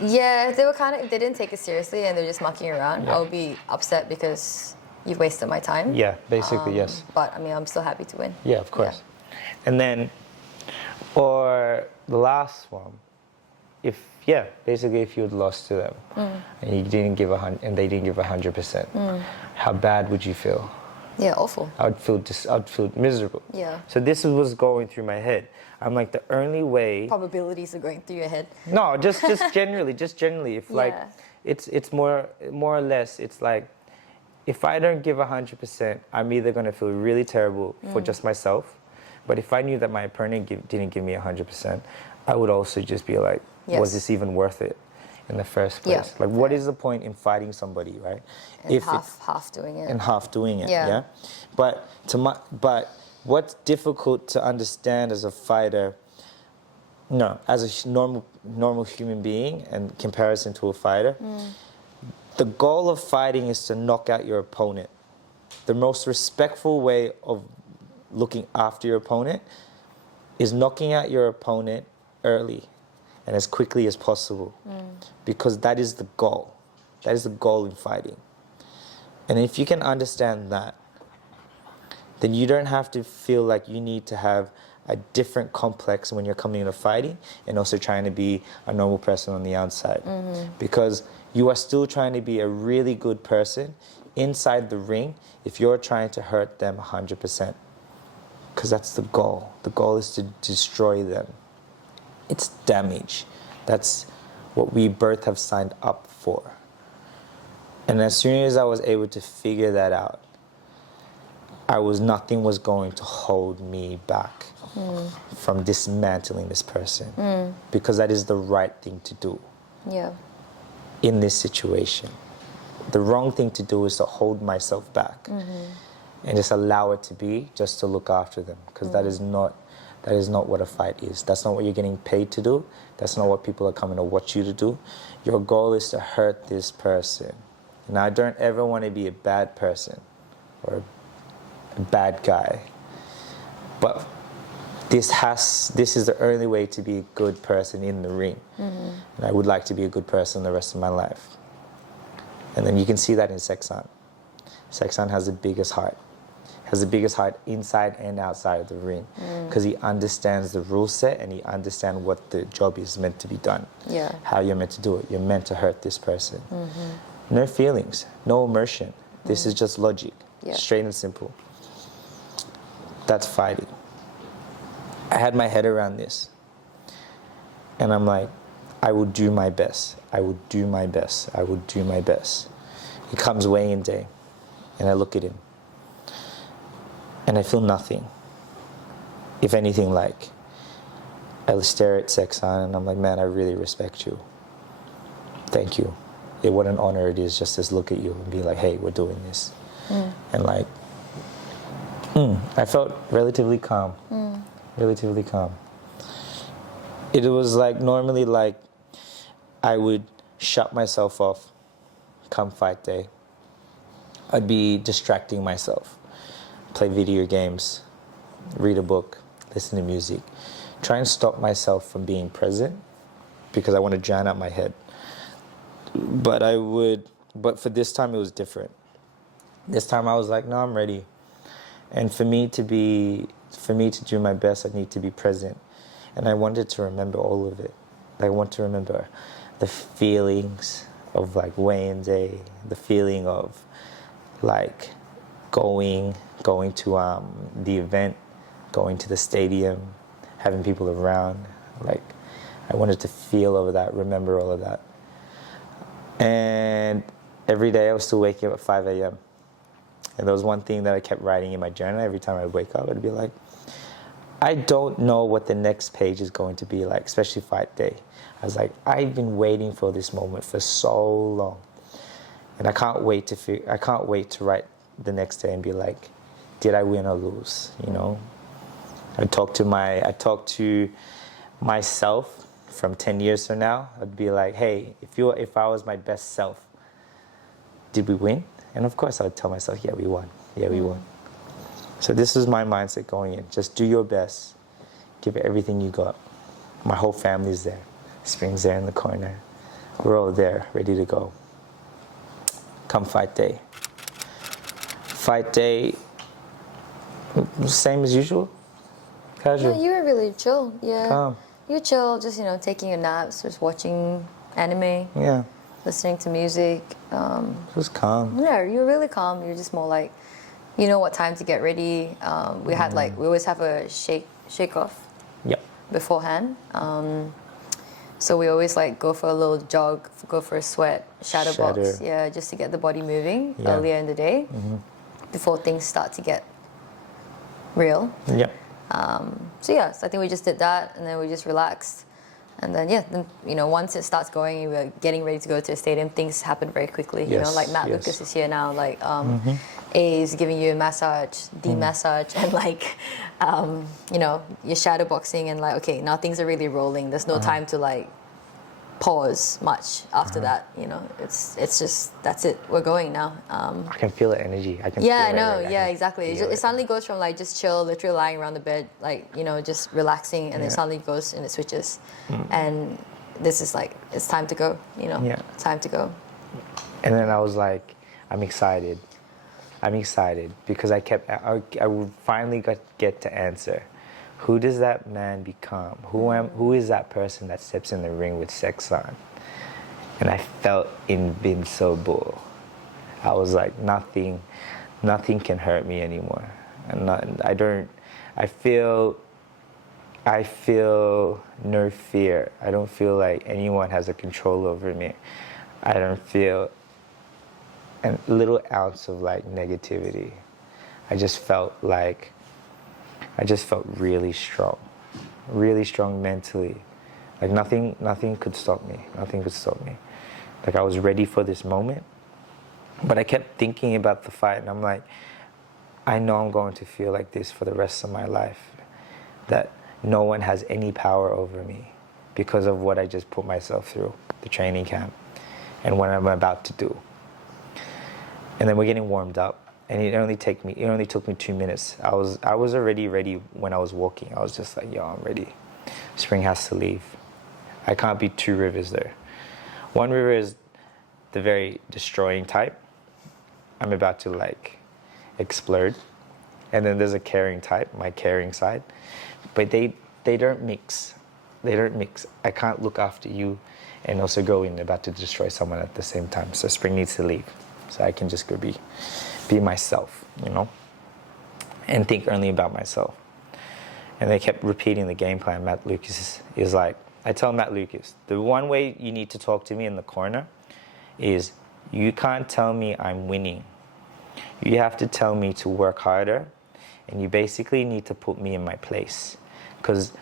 Yeah, if they didn't take it seriously and they're just mucking around, Yeah. I would be upset because you've wasted my time. Yeah, basically, yes. But I mean, I'm still happy to win. Yeah, of course. And then, or the last one, basically if you had lost to them and you didn't give and they didn't give 100%, how bad would you feel? Yeah, awful. I'd feel miserable. Yeah. So this was going through my head. I'm like, the only way. Probabilities are going through your head. No, just generally, if like, Yeah. it's more or less, it's like, if I don't give 100%, I'm either gonna feel really terrible for just myself, but if I knew that my opponent didn't give me 100%, I would also just be like, was this even worth it in the first place? Yeah. Like, what is the point in fighting somebody, right? And half doing it. And half doing it, Yeah. yeah. But what's difficult to understand as a fighter, no, as a normal human being, in comparison to a fighter, the goal of fighting is to knock out your opponent. The most respectful way of looking after your opponent is knocking out your opponent early and as quickly as possible, because that is the goal. That is the goal in fighting. And if you can understand that, then you don't have to feel like you need to have a different complex when you're coming into fighting and also trying to be a normal person on the outside. Because you are still trying to be a really good person inside the ring if you're trying to hurt them 100%. Because that's the goal. The goal is to destroy them. It's damage. That's what we both have signed up for. And as soon as I was able to figure that out, nothing was going to hold me back from dismantling this person, because that is the right thing to do in this situation. The wrong thing to do is to hold myself back and just allow it to be, just to look after them, because that is not That is not what a fight is. That's not what you're getting paid to do. That's not what people are coming to watch you to do. Your goal is to hurt this person. And I don't ever want to be a bad person or a bad guy. But this is the only way to be a good person in the ring. And I would like to be a good person the rest of my life. And then you can see that in Seksan. Seksan has the biggest heart. Has the biggest heart inside and outside of the ring, because he understands the rule set and he understands what the job is meant to be done. Yeah. How you're meant to do it. You're meant to hurt this person. No feelings, no emotion. This is just logic, straight and simple. That's fighting. I had my head around this, and I'm like, I will do my best. I will do my best. I will do my best. It comes weigh-in day, and I look at him. And I feel nothing. If anything, like, I stare at Seksan and I'm like, man, I really respect you. Thank you. What an honor it is just to look at you and be like, hey, we're doing this. And like, I felt relatively calm. Relatively calm. It was like, normally like, I would shut myself off come fight day. I'd be distracting myself. Play video games, read a book, listen to music. Try and stop myself from being present because I want to drown out my head. But for this time it was different. This time I was like, no, I'm ready. And for me to do my best, I need to be present. And I wanted to remember all of it. I want to remember the feelings of like weigh-in day, the feeling of like going to the event, going to the stadium, having people around. Like, I wanted to feel all of that, remember all of that. And every day I was still waking up at 5 a.m. And there was one thing that I kept writing in my journal. Every time I wake up, I'd be like, I don't know what the next page is going to be like, especially fight day. I was like, I've been waiting for this moment for so long. And I can't wait to write the next day and be like, did I win or lose? You know, I talk to myself from 10 years from now. I'd be like, hey, if I was my best self, did we win? And of course I would tell myself, yeah, we won. Yeah, we won. So this is my mindset going in. Just do your best. Give it everything you got. My whole family's there. Spring's there in the corner. We're all there, ready to go. Come fight day. Fight day, same as usual. Casual. No, you were really chill. Yeah. Calm. You were chill, just taking your naps, just watching anime. Yeah. Listening to music. Just calm. Yeah, you were really calm. You're just more like, you know what time to get ready. We always have a shake off. Yep. Beforehand. So we always like go for a little jog, go for a sweat, shadow box. Yeah, just to get the body moving earlier in the day before things start to get real. Yep. So I think we just did that, and then we just relaxed. And then, once it starts going and we're getting ready to go to a stadium, things happen very quickly. Yes, like Matt Lucas is here now. Like, A is giving you a massage, D massage, and like, you're shadow boxing, and like, okay, now things are really rolling. There's no time to like pause much after that. It's just that's it. We're going now. I can feel the energy. I can. Yeah, I feel know. it. Yeah, exactly. It suddenly goes from like just chill, literally lying around the bed, like just relaxing, and then suddenly goes and it switches, and this is like it's time to go. Time to go. And then I was like, I'm excited because I would finally get to answer. Who does that man become? Who is that person that steps in the ring with Seksan? And I felt invincible. I was like, nothing can hurt me anymore. I feel no fear. I don't feel like anyone has a control over me. I don't feel a little ounce of like negativity. I just felt really strong mentally. Like nothing could stop me. Nothing could stop me. Like I was ready for this moment. But I kept thinking about the fight, and I'm like, I know I'm going to feel like this for the rest of my life. That no one has any power over me because of what I just put myself through, the training camp, and what I'm about to do. And then we're getting warmed up, and it only took me 2 minutes. I was already ready when I was walking. I was just like, yo, I'm ready. Spring has to leave. I can't be two rivers there. One river is the very destroying type. I'm about to like explode. And then there's a caring type, my caring side. But they don't mix. They don't mix. I can't look after you and also go in about to destroy someone at the same time. So Spring needs to leave. So I can just go be myself, you know, and think only about myself. And they kept repeating the game plan. Matt Lucas is like, I tell Matt Lucas, the one way you need to talk to me in the corner is you can't tell me I'm winning. You have to tell me to work harder, and you basically need to put me in my place. Because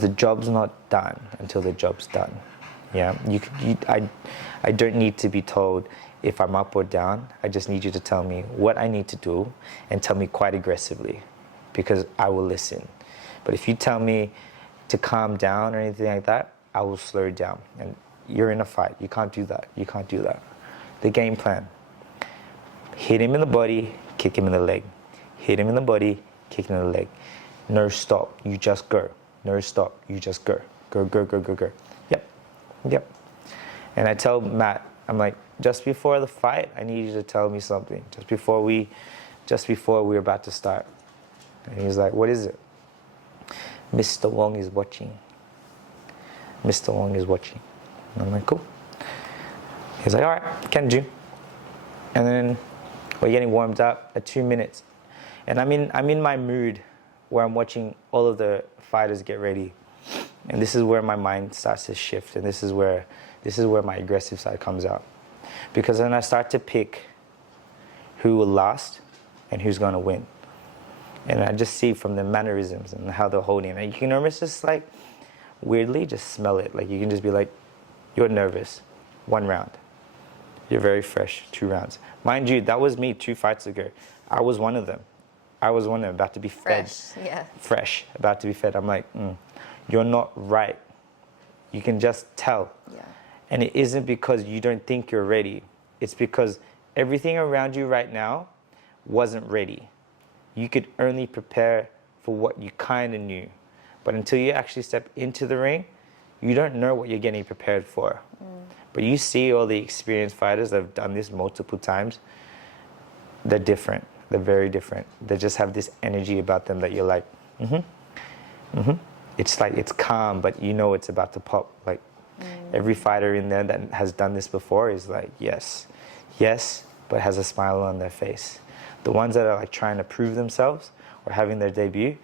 the job's not done until the job's done. Yeah, I don't need to be told if I'm up or down. I just need you to tell me what I need to do and tell me quite aggressively, because I will listen. But if you tell me to calm down or anything like that, I will slow down. And you're in a fight. You can't do that. You can't do that. The game plan. Hit him in the body, kick him in the leg. Hit him in the body, kick him in the leg. No stop. You just go. No stop. You just go. Go, go, go, go, go. Yep. And I tell Matt, I'm like, just before the fight, I need you to tell me something. Just before we're about to start. And he's like, what is it? Mr. Wong is watching. Mr. Wong is watching. And I'm like, cool. He's like, all right, can do. And then we're getting warmed up at 2 minutes. And I'm in my mood where I'm watching all of the fighters get ready. And this is where my mind starts to shift, and this is where my aggressive side comes out. Because then I start to pick who will last and who's going to win. And I just see from the mannerisms and how they're holding. And you can almost just like weirdly just smell it. Like you can just be like, you're nervous. 1 round. You're very fresh. 2 rounds. Mind you, that was me 2 fights ago. I was one of them. About to be fed. Fresh, yeah. Fresh, about to be fed. I'm like, you're not right. You can just tell. Yeah. And it isn't because you don't think you're ready. It's because everything around you right now wasn't ready. You could only prepare for what you kind of knew. But until you actually step into the ring, you don't know what you're getting prepared for. But you see all the experienced fighters that have done this multiple times, they're different. They're very different. They just have this energy about them that you're like, It's like, it's calm, but you know it's about to pop. Like every fighter in there that has done this before is like, yes, but has a smile on their face. The ones that are like trying to prove themselves or having their debut,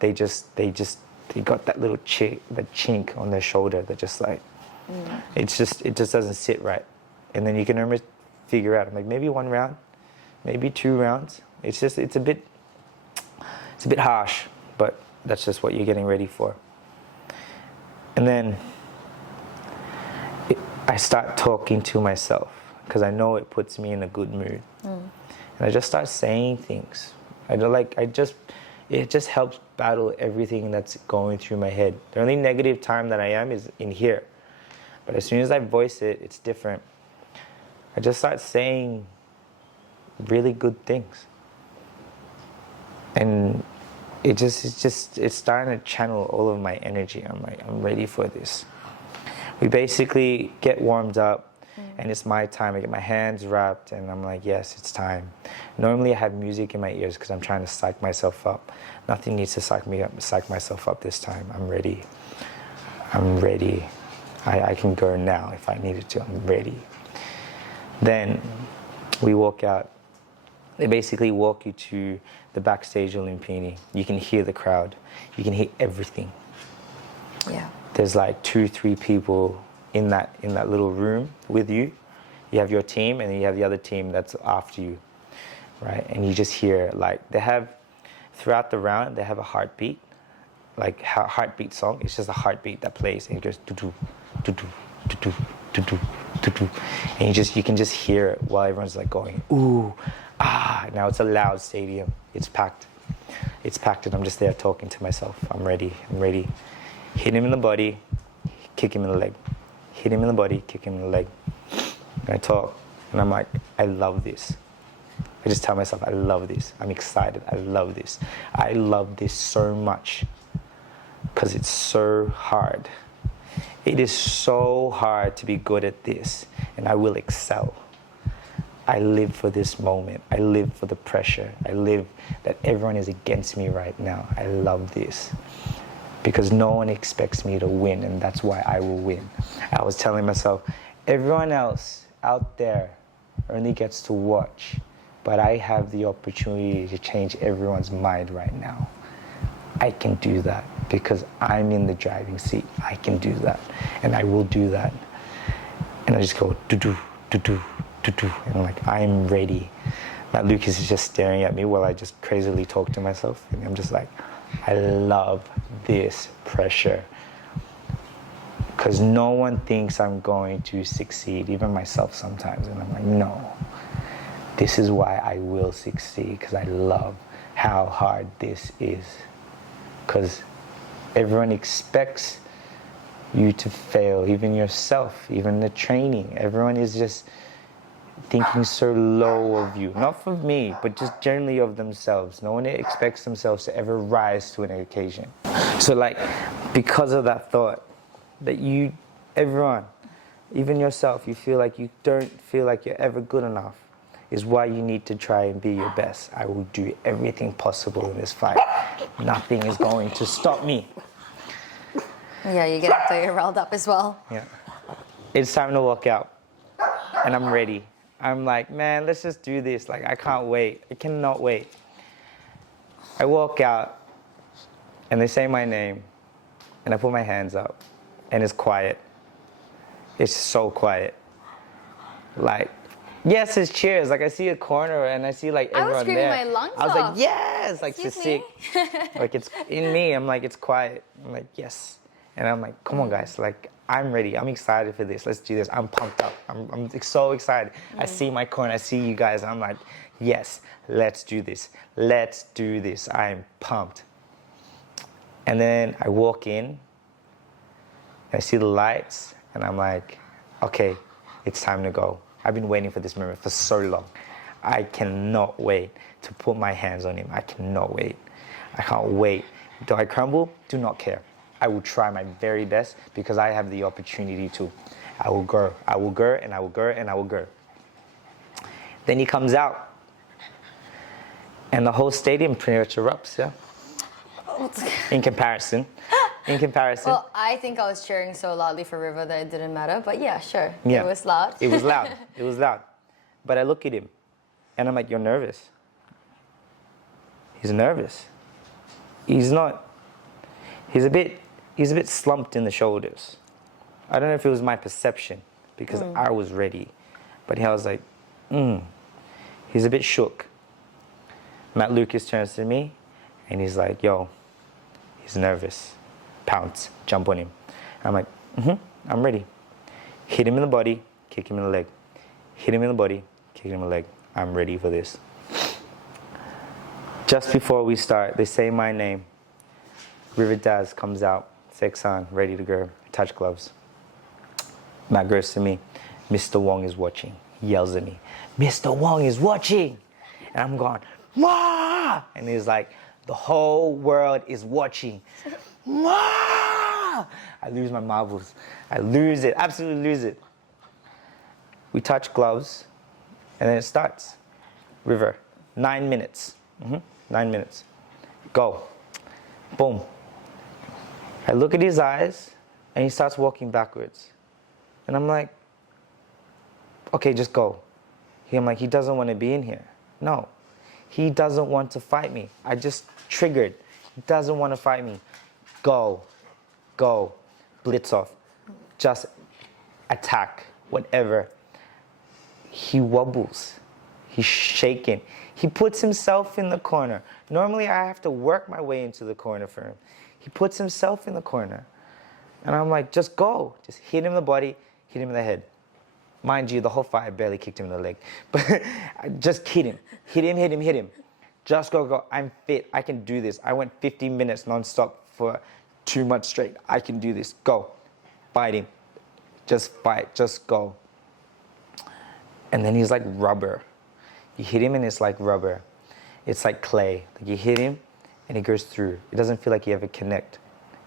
they got that little chink on their shoulder that just like, it just doesn't sit right. And then you can almost figure out, like maybe 1 round, maybe 2 rounds. It's a bit harsh, but that's just what you're getting ready for. And then I start talking to myself because I know it puts me in a good mood. And I just start saying things. It just helps battle everything that's going through my head. The only negative time that I am is in here. But as soon as I voice it, it's different. I just start saying really good things. And it's starting to channel all of my energy. I'm like, I'm ready for this. We basically get warmed up, and it's my time. I get my hands wrapped, and I'm like, yes, it's time. Normally I have music in my ears because I'm trying to psych myself up. Nothing needs to psych myself up this time. I'm ready. I can go now if I needed to. I'm ready. Then we walk out. They basically walk you to the backstage of Lumpinee. You can hear the crowd. You can hear everything. Yeah. There's like 2-3 people in that little room with you. You have your team, and then you have the other team that's after you, right? And you just hear throughout the round, they have a heartbeat, like heartbeat song. It's just a heartbeat that plays, and it goes do do do do do do do do do, and you can just hear it while everyone's like going ooh ah. Now it's a loud stadium. It's packed. It's packed and I'm just there talking to myself. I'm ready. Hit him in the body, kick him in the leg. Hit him in the body, kick him in the leg. And I talk and I'm like, I love this. I just tell myself, I love this. I'm excited. I love this. I love this so much because it's so hard. It is so hard to be good at this, and I will excel. I live for this moment. I live for the pressure. I live that everyone is against me right now. I love this because no one expects me to win, and that's why I will win. I was telling myself, everyone else out there only gets to watch, but I have the opportunity to change everyone's mind right now. I can do that because I'm in the driving seat. I can do that, and I will do that. And I just go, do-do, do-do, do-do. And I'm like, I'm ready. Matt Lucas is just staring at me while I just crazily talk to myself. And I'm just like, I love this pressure. Because no one thinks I'm going to succeed, even myself sometimes. And I'm like, no. This is why I will succeed, because I love how hard this is. Because everyone expects you to fail, even yourself, even the training. Everyone is just thinking so low of you. Not for me, but just generally of themselves. No one expects themselves to ever rise to an occasion. So like, because of that thought, that everyone, even yourself, you feel like you don't feel like you're ever good enough, is why you need to try and be your best. I will do everything possible in this fight. Nothing is going to stop me. Yeah, you get so you're riled up as well. Yeah. It's time to walk out. And I'm ready. I'm like, man, let's just do this. Like, I can't wait. I cannot wait. I walk out, and they say my name, and I put my hands up, and it's quiet. It's so quiet. Like, yes, it's cheers. Like, I see a corner, and I see, like, everyone there. I was screaming my lungs off. I was like, yes! Like, Excuse it's sick. Like, it's in me. I'm like, it's quiet. I'm like, yes. And I'm like, come on, guys. Like, I'm ready. I'm excited for this. Let's do this. I'm pumped up. I'm so excited. I see my corner. I see you guys. And I'm like, yes, let's do this. Let's do this. I'm pumped. And then I walk in. And I see the lights. And I'm like, okay, it's time to go. I've been waiting for this moment for so long. I cannot wait to put my hands on him. I cannot wait. I can't wait. Do I crumble? Do not care. I will try my very best because I have the opportunity to. I will go, and I will go, and I will go. Then he comes out, and the whole stadium pretty much erupts, yeah? In comparison. Well, I think I was cheering so loudly for River that it didn't matter, but yeah, sure. Yeah. It was loud. It was loud. It was loud. But I look at him, and I'm like, you're nervous. He's nervous. He's not. He's a bit slumped in the shoulders. I don't know if it was my perception because I was ready. But I was like, He's a bit shook. Matt Lucas turns to me and he's like, yo, he's nervous. Pounce, jump on him. I'm like, I'm ready. Hit him in the body, kick him in the leg. Hit him in the body, kick him in the leg. I'm ready for this. Just before we start, they say my name. River Daz comes out, Seksan, ready to go, touch gloves. Matt goes to me, Mr. Wong is watching. He yells at me, Mr. Wong is watching. And I'm going, Ma! And he's like, the whole world is watching. Ma! I lose my marbles. I lose it, absolutely lose it. We touch gloves, and then it starts. River, 9 minutes. 9 minutes. Go. Boom. I look at his eyes, and he starts walking backwards. And I'm like, okay, just go. I'm like, he doesn't want to be in here. No. He doesn't want to fight me. I just triggered. He doesn't want to fight me. Go. Go. Blitz off. Just attack. Whatever. He wobbles. He's shaking. He puts himself in the corner. Normally, I have to work my way into the corner for him. He puts himself in the corner. And I'm like, just go. Just hit him in the body, hit him in the head. Mind you, the whole fight, I barely kicked him in the leg. But just hit him. Hit him, hit him, hit him. Just go. I'm fit. I can do this. I went 15 minutes nonstop for 2 months straight. I can do this. Go. Fight him. Just fight. Just go. And then he's like rubber. You hit him and it's like rubber. It's like clay. Like you hit him and it goes through. It doesn't feel like you ever connect.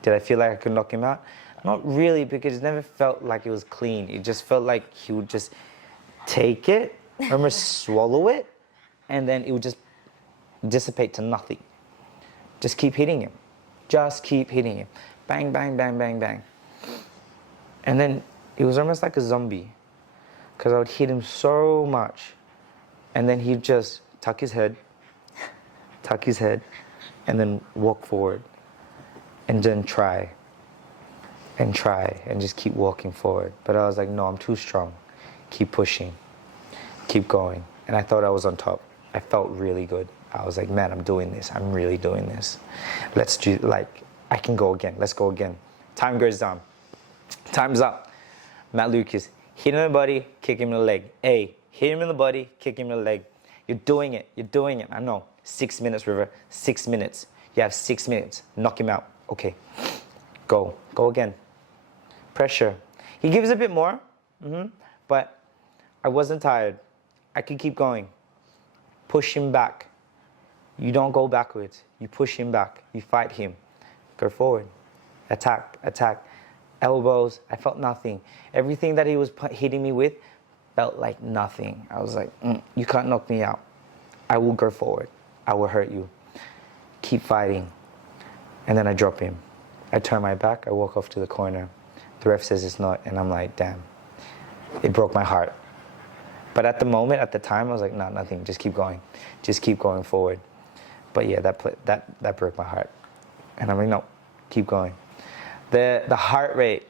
Did I feel like I could knock him out? Not really, because it never felt like it was clean. It just felt like he would just take it, almost swallow it, and then it would just dissipate to nothing. Just keep hitting him. Just keep hitting him. Bang, bang, bang, bang, bang. And then it was almost like a zombie, because I would hit him so much, and then he'd just tuck his head, and then walk forward, and then try, and just keep walking forward. But I was like, no, I'm too strong. Keep pushing, keep going. And I thought I was on top. I felt really good. I was like, man, I'm doing this. I'm really doing this. Let's do, like, I can go again. Let's go again. Time goes down. Time's up. Matt Lucas, hit him in the body, kick him in the leg. Hey, hit him in the body, kick him in the leg. You're doing it. You're doing it. I know. 6 minutes, River. 6 minutes. You have 6 minutes. Knock him out. Okay. Go. Go again. Pressure. He gives a bit more, but I wasn't tired. I could keep going. Push him back. You don't go backwards. You push him back. You fight him. Go forward. Attack. Attack. Elbows. I felt nothing. Everything that he was hitting me with felt like nothing. I was like, you can't knock me out. I will go forward. I will hurt you. Keep fighting. And then I drop him. I turn my back. I walk off to the corner. The ref says it's not. And I'm like, damn. It broke my heart. But at the moment, at the time, I was like, no, nothing. Just keep going. Just keep going forward. But yeah, that broke my heart. And I'm like, no, keep going. The heart rate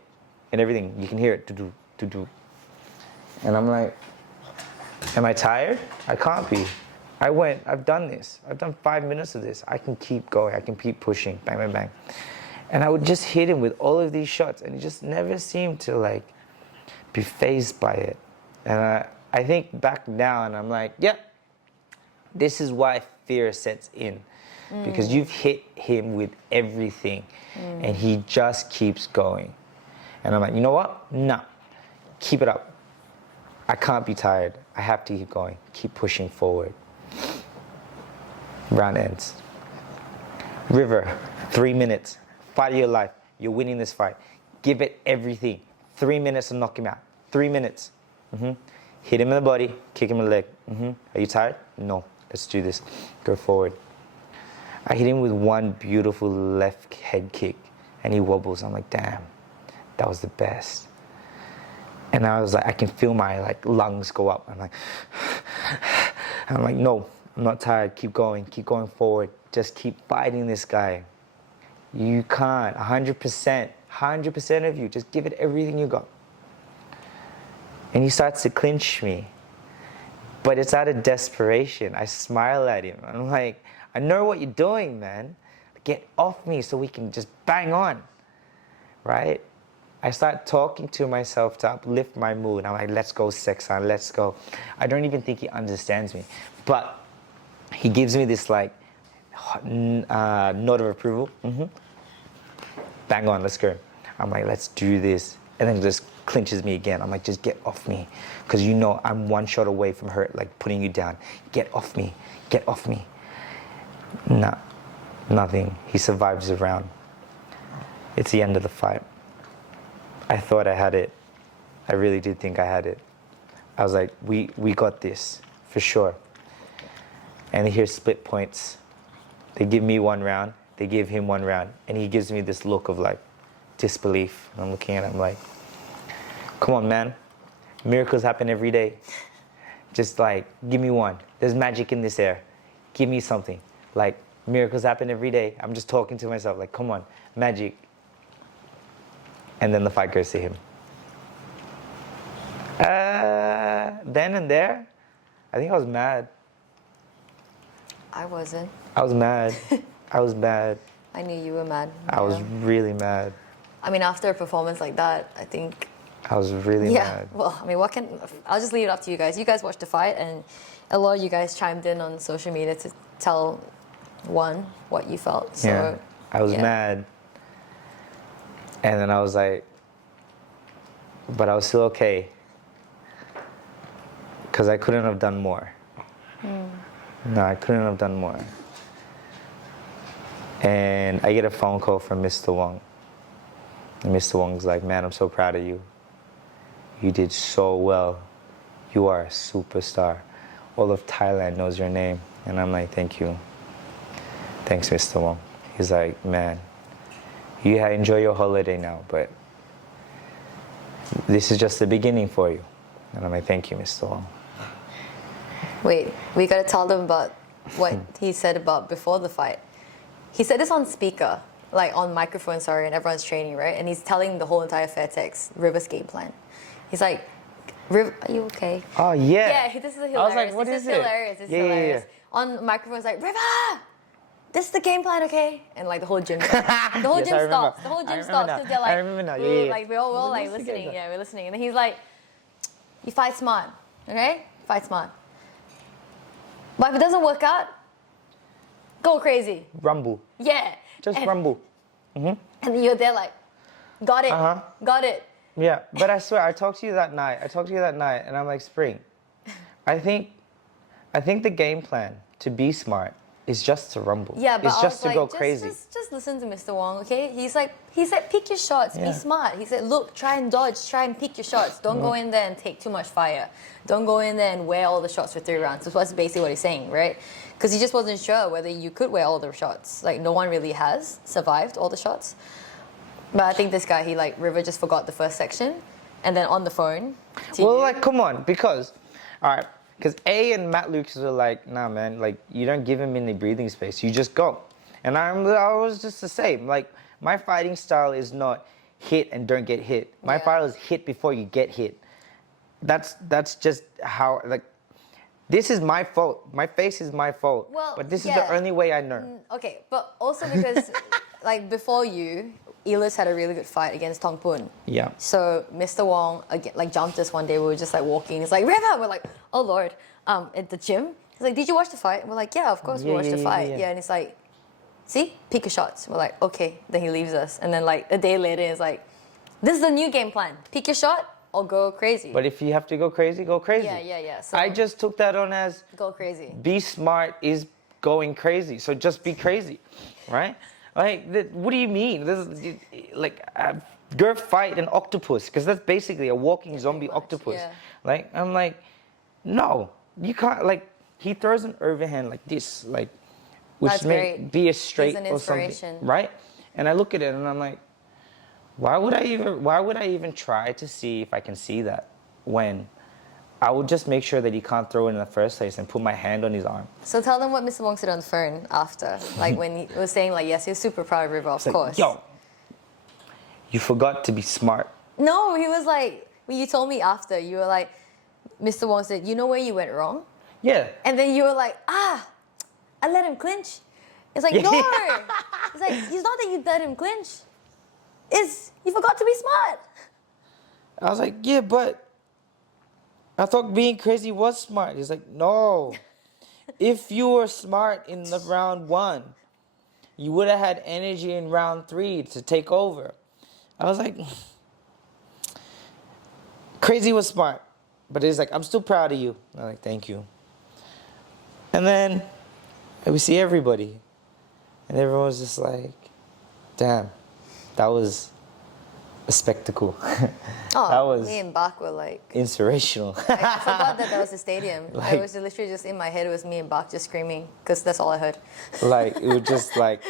and everything, you can hear it. Do, do, do. And I'm like, am I tired? I can't be. I've done this. I've done 5 minutes of this. I can keep going. I can keep pushing. Bang, bang, bang. And I would just hit him with all of these shots, and he just never seemed to like be fazed by it. And I think back now, and I'm like, yep, this is why fear sets in. Because you've hit him with everything, and he just keeps going. And I'm like, you know what? No, keep it up. I can't be tired. I have to keep going. Keep pushing forward. Round ends. River, 3 minutes. Fight of your life. You're winning this fight. Give it everything. 3 minutes to knock him out. 3 minutes. Hit him in the body. Kick him in the leg. Are you tired? No. Let's do this. Go forward. I hit him with one beautiful left head kick, and he wobbles. I'm like, damn, that was the best. And I was like, I can feel my like lungs go up. I'm like, no, I'm not tired. Keep going forward. Just keep fighting this guy. You can't. 100% of you. Just give it everything you got. And he starts to clinch me, but it's out of desperation. I smile at him. I'm like, I know what you're doing, man. Get off me so we can just bang on, right? I start talking to myself to uplift my mood. I'm like, let's go, Seksan, let's go. I don't even think he understands me. But he gives me this like nod of approval. Bang on, let's go. I'm like, let's do this. And then just clinches me again. I'm like, just get off me. Because you know I'm one shot away from her, like putting you down. Get off me, get off me. Nah, nothing. He survives the round. It's the end of the fight. I thought I had it. I really did think I had it. I was like, we got this, for sure. And here's split points. They give me 1 round, they give him 1 round, and he gives me this look of like disbelief. And I'm looking at him like, come on, man. Miracles happen every day. Just like, give me one. There's magic in this air. Give me something. Like, miracles happen every day. I'm just talking to myself like, come on, magic. And then the fight goes to him. Then and there, I think I was mad. I wasn't. I was mad. I was mad. I knew you were mad. I was really mad. I mean, after a performance like that, I think I was really Yeah. mad. Well, I mean, I'll just leave it up to you guys. You guys watched the fight, and a lot of you guys chimed in on social media to tell what you felt. So, Yeah, I was yeah. mad. And then I was like, but I was still okay. Because I couldn't have done more. No, I couldn't have done more. And I get a phone call from Mr. Wong. And Mr. Wong's like, man, I'm so proud of you. You did so well. You are a superstar. All of Thailand knows your name. And I'm like, thank you. Thanks, Mr. Wong. He's like, man, you enjoy your holiday now, but this is just the beginning for you. And I'm like, thank you, Mr. Wong. Wait, we gotta tell them about what he said about before the fight. He said this on speaker, like on microphone, sorry, and everyone's training, right? And he's telling the whole entire Fairtex River's game plan. He's like, River, are you okay? Oh, yeah. Yeah, this is hilarious. I was like, what this is is it? hilarious. This is Yeah, yeah, hilarious. yeah. On microphone, it's like, River, this is the game plan, okay? And like the whole gym, the whole Yes, gym I remember. stops. The whole I gym remember stops now. because they're I like, remember now. "Ooh," Yeah. like we're all like What's the listening. game Yeah, we're listening. And then he's like, you fight smart, okay? Fight smart. But if it doesn't work out, go crazy. Rumble. Yeah. Just and, rumble. And then you're there like, got it, Uh-huh. got it. Yeah, but I swear, I talked to you that night. And I'm like, Spring, I think the game plan to be smart is just to rumble. Yeah, but it's I just was to like, go crazy. Just listen to Mr. Wong, okay? He said, pick your shots, be Yeah. smart. He said, look, try and dodge, try and pick your shots. Don't go in there and take too much fire. Don't go in there and wear all the shots for 3 rounds. That's basically what he's saying, right? Because he just wasn't sure whether you could wear all the shots. Like, no one really has survived all the shots. But I think this guy, River just forgot the first section. And then on the phone. Well, like, come on, because, all right, because A and Matt Lucas were like, nah, man, like, you don't give him any breathing space. You just go. And I was just the same. Like, my fighting style is not hit and don't get hit. My style is hit before you get hit. That's just how, like, this is my fault. My face is my fault. Well, but this is the only way I know. Okay, but also because, like, before you, Elis had a really good fight against Tong Poon. Yeah. So Mr. Wong again, like jumped us one day. We were just like walking. He's like, River. We're like, oh Lord. At the gym. He's like, did you watch the fight? And we're like, yeah, of course we watched the fight. Yeah. And he's like, see, pick your shots. We're like, okay. Then he leaves us. And then like a day later, he's like, this is the new game plan. Pick your shot or go crazy. But if you have to go crazy, go crazy. Yeah. So I just took that on as go crazy. be smart is going crazy. So just be crazy, right? Like, what do you mean? This is, like, go fight an octopus, because that's basically a walking zombie octopus. Yeah. Like, I'm like, no, you can't. Like, he throws an overhand like this, like, which That's may great. be a straight He's an or something, inspiration. right? And I look at it and I'm like, why would I even try to see if I can see that when I would just make sure that he can't throw it in the first place and put my hand on his arm. So tell them what Mr. Wong said on the phone after. Like when he was saying like, yes, he was super proud of River, of It's course. like, yo, you forgot to be smart. No, he was like, when you told me after, you were like, Mr. Wong said, you know where you went wrong? Yeah. And then you were like, I let him clinch. It's like, no. It's like, it's not that you let him clinch. It's, you forgot to be smart. I was like, yeah, but I thought being crazy was smart. He's like, no. If you were smart in the round 1, you would have had energy in round 3 to take over. I was like, crazy was smart. But he's like, I'm still proud of you. I'm like, thank you. And then we see everybody. And everyone was just like, damn, that was a spectacle. Oh, that was me and Bak were like, inspirational. I forgot that was the stadium. Like- It was literally just in my head, it was me and Bak just screaming, because that's all I heard. Like, it was just like,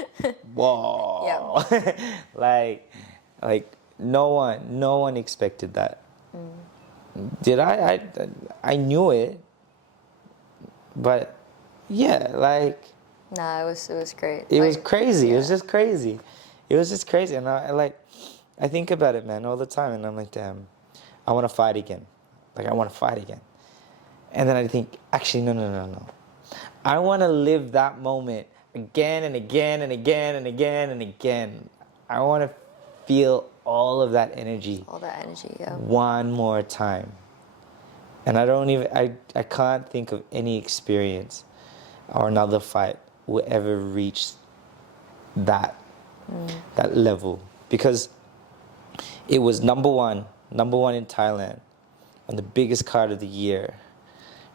whoa. Yeah. like no one expected that. Did I? I knew it. But yeah, like, Nah, it was great. it was Like, crazy. It was yeah. just crazy. It was just crazy. And I think about it, man, all the time. And I'm like, damn, I want to fight again. Like, I want to fight again. And then I think, actually, no. I want to live that moment again and again and again and again and again. I want to feel all of that energy All that energy, yeah. one more time. And I can't think of any experience or another fight will ever reach that level, because it was number one in Thailand on the biggest card of the year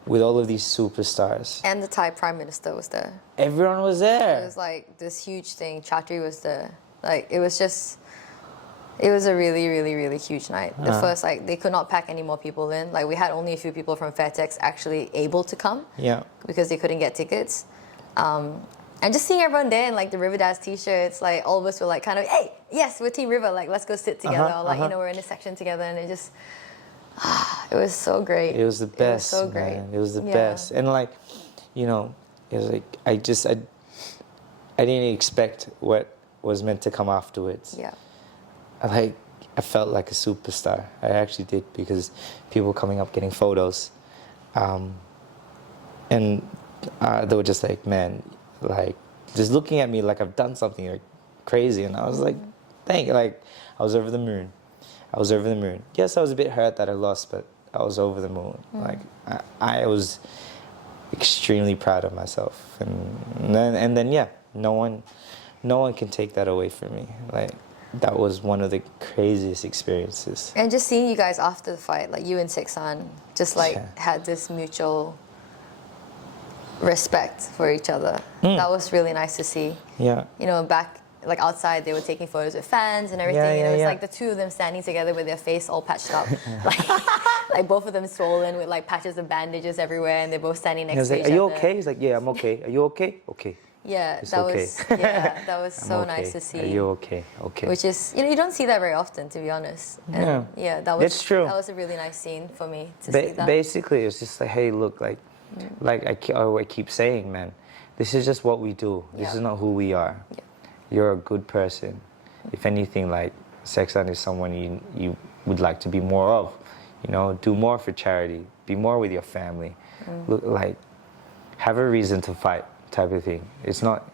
with all of these superstars. And the Thai Prime Minister was there. Everyone was It there. was like this huge thing. Chatri was there. Like it was a really, really, really huge night. The first, like, they could not pack any more people in. Like, we had only a few people from Fairtex actually able to come. Yeah. Because they couldn't get tickets. And just seeing everyone there in like the River Daz t-shirts, like all of us were like kind of, hey, yes, we're Team River. Like, let's go sit together. Or like, you know, we're in a section together, and it just, it was so great. It was the best. It was so great. Man. It was the best. And like, you know, it was like I didn't expect what was meant to come afterwards. Yeah. I felt like a superstar. I actually did, because people were coming up getting photos, and they were just like, man, like just looking at me like I've done something like crazy, and I was like, thank you. Like I was over the moon. Yes, I was a bit hurt that I lost, but I was over the moon. Like I was extremely proud of myself, and then yeah, no one can take that away from me. Like that was one of the craziest experiences. And just seeing you guys after the fight, like you and Seksan, just like had this mutual respect for each other. That was really nice to see. Yeah. You know, back like outside, they were taking photos with fans and everything. And it was like the two of them standing together with their face all patched up, like both of them swollen with like patches of bandages everywhere, and they're both standing next to each other. Are you okay? He's like, yeah, I'm okay. Are you okay? Okay. Yeah, It's that okay. was so I'm nice okay. to see. Are you okay? Okay. Which is, you know, you don't see that very often, to be honest. And Yeah. that was It's true. That was a really nice scene for me to see that. Basically, it's just like, hey, look, like I keep saying, man, this is just what we do. This is not who we are. Yeah. You're a good person. If anything, like Seksan is someone you would like to be more of. You know, do more for charity. Be more with your family. Look, like, have a reason to fight, type of thing. It's not.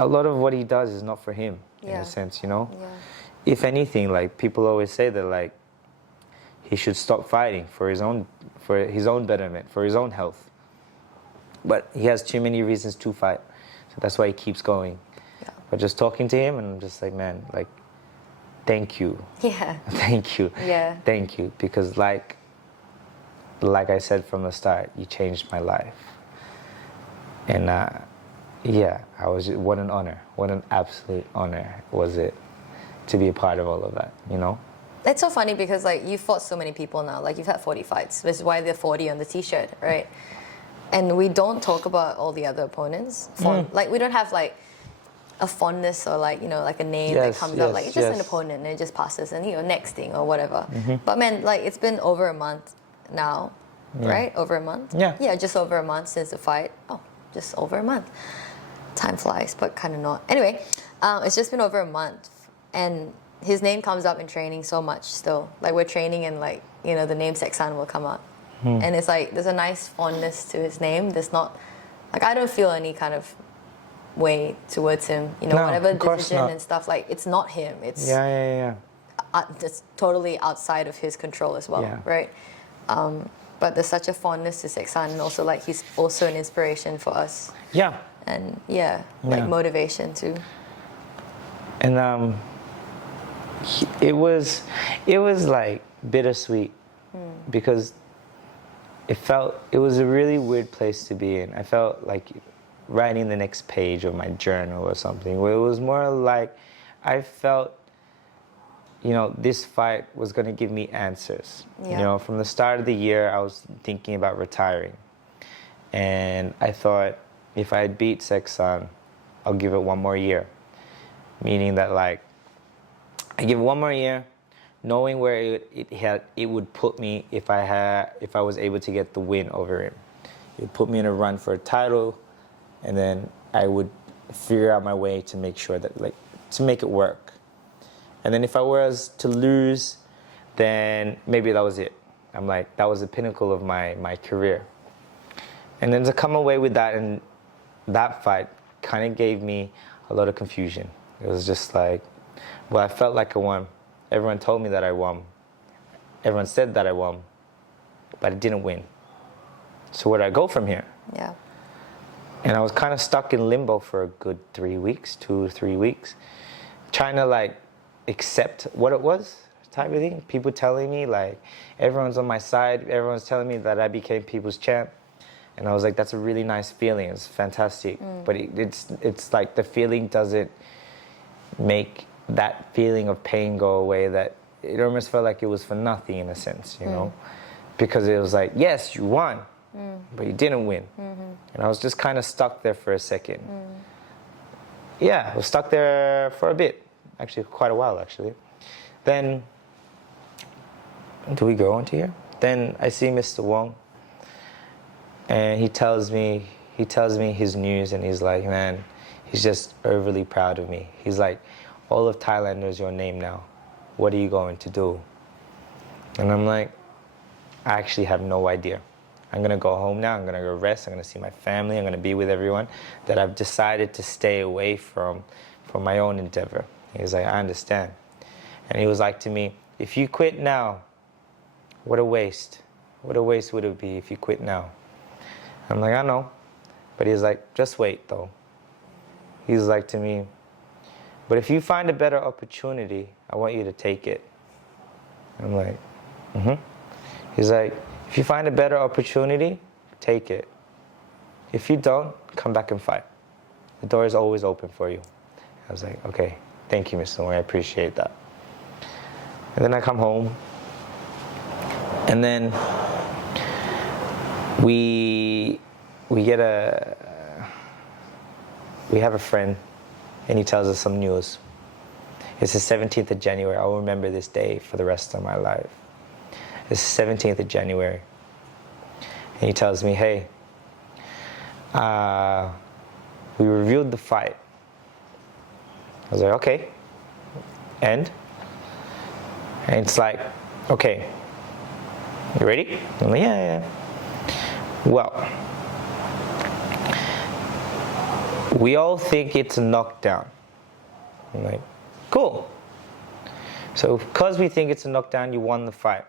A lot of what he does is not for him, in a sense, you know. Yeah. If anything, like people always say that, like, he should stop fighting for his own betterment, for his own health. But he has too many reasons to fight, so that's why he keeps going. Yeah. But just talking to him, and I'm just like, man, like, thank you. Yeah. Thank you. Yeah. Thank you, because like I said from the start, you changed my life. And yeah, what an honor, what an absolute honor was it to be a part of all of that, you know? It's so funny because like you fought so many people now, like you've had 40 fights. This is why they're 40 on the t-shirt, right? And we don't talk about all the other opponents. Like we don't have like a fondness or like, you know, like a name that comes up. Like it's just an opponent and it just passes and, you know, next thing or whatever. But man, like it's been over a month now, right? Over a month? Yeah. Yeah, just over a month since the fight. Oh, just over a month. Time flies, but kind of not. Anyway, it's just been over a month, and his name comes up in training so much still. Like we're training and like, you know, the name Seksan will come up. And it's like, there's a nice fondness to his name. There's not, like I don't feel any kind of way towards him. You know, No, whatever of course decision not. and stuff, like it's not him. It's Yeah. it's totally outside of his control as well, right? But there's such a fondness to Seksan, and also like he's also an inspiration for us. Yeah. And like motivation too. And it was like bittersweet because it was a really weird place to be in. I felt like writing the next page of my journal or something, where it was more like I felt, you know, this fight was going to give me answers. Yeah. You know, from the start of the year, I was thinking about retiring. And I thought, if I beat Seksan, I'll give it one more year. Meaning that, like, I give it one more year, knowing where it would put me if I was able to get the win over him. It would put me in a run for a title, and then I would figure out my way to make sure that, like, to make it work. And then if I was to lose, then maybe that was it. I'm like, that was the pinnacle of my career. And then to come away with that, and that fight kind of gave me a lot of confusion. It was just like, Well, I felt like I won. Everyone told me that I won. Everyone said that I won, but I didn't win. So where do I go from here? Yeah. And I was kind of stuck in limbo for a good 3 weeks, 2 or 3 weeks, trying to like accept what it was, type of thing. People telling me like, everyone's on my side. Everyone's telling me that I became people's champ. And I was like, that's a really nice feeling. It's fantastic. But it's like the feeling doesn't make that feeling of pain go away. That it almost felt like it was for nothing in a sense, you know? Because it was like, yes, you won, but you didn't win. And I was just kind of stuck there for a second. Yeah, I was stuck there for a bit. Actually, quite a while, actually. Then, do we go into here? Then I see Mr. Wong. And he tells me his news, and he's like, man, he's just overly proud of me. He's like, all of Thailand knows your name now. What are you going to do? And I'm like, I actually have no idea. I'm gonna go home now, I'm gonna go rest, I'm gonna see my family, I'm gonna be with everyone that I've decided to stay away from for my own endeavor. He's like, I understand. And he was like to me, if you quit now, what a waste. What a waste would it be if you quit now? I'm like, I know. But he's like, just wait though. He's like to me, but if you find a better opportunity, I want you to take it. I'm like, He's like, if you find a better opportunity, take it. If you don't, come back and fight. The door is always open for you. I was like, okay, thank you, Mr. Wong, I appreciate that. And then I come home, and then we have a friend, and he tells us some news. It's the 17th of January. I'll remember this day for the rest of my life. It's the 17th of January. And he tells me, hey, we reviewed the fight. I was like, okay. And it's like, okay, you ready? I'm like, yeah. Well, we all think it's a knockdown. I'm like, cool. So because we think it's a knockdown, you won the fight.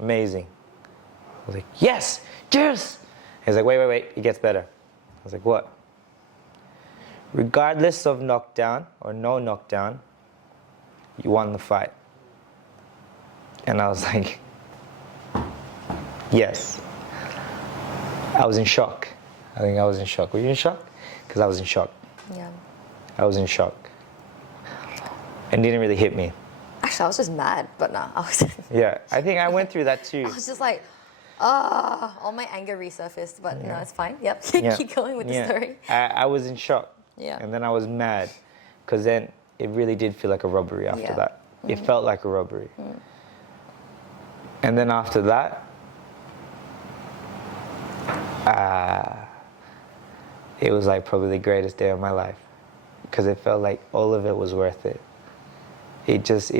Amazing. I was like, yes, cheers. He's like, wait, it gets better. I was like, what? Regardless of knockdown or no knockdown, you won the fight. And I was like, yes. I was in shock. I think I was in shock. Were you in shock? Because I was in shock. Yeah. I was in shock. And didn't really hit me. Actually, I was just mad, but no, I was. Yeah, I think I went through that too. I was just like, all my anger resurfaced, but no, it's fine. Yep, keep going with the story. I was in shock. Yeah. And then I was mad, because then it really did feel like a robbery after that. It felt like a robbery. And then after that, it was like probably the greatest day of my life, because it felt like all of it was worth it. It just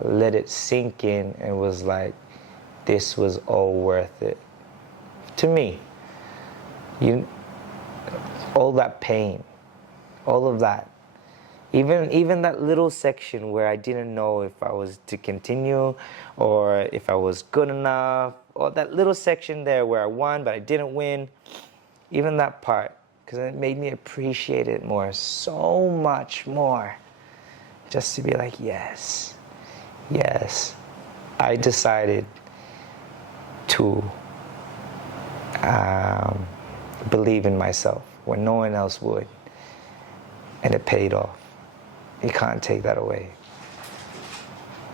let it sink in and was like, this was all worth it. To me, all that pain, all of that, even that little section where I didn't know if I was to continue or if I was good enough, or that little section there where I won but I didn't win, even that part, because it made me appreciate it more, so much more. Just to be like, yes, I decided to believe in myself when no one else would, and it paid off. You can't take that away.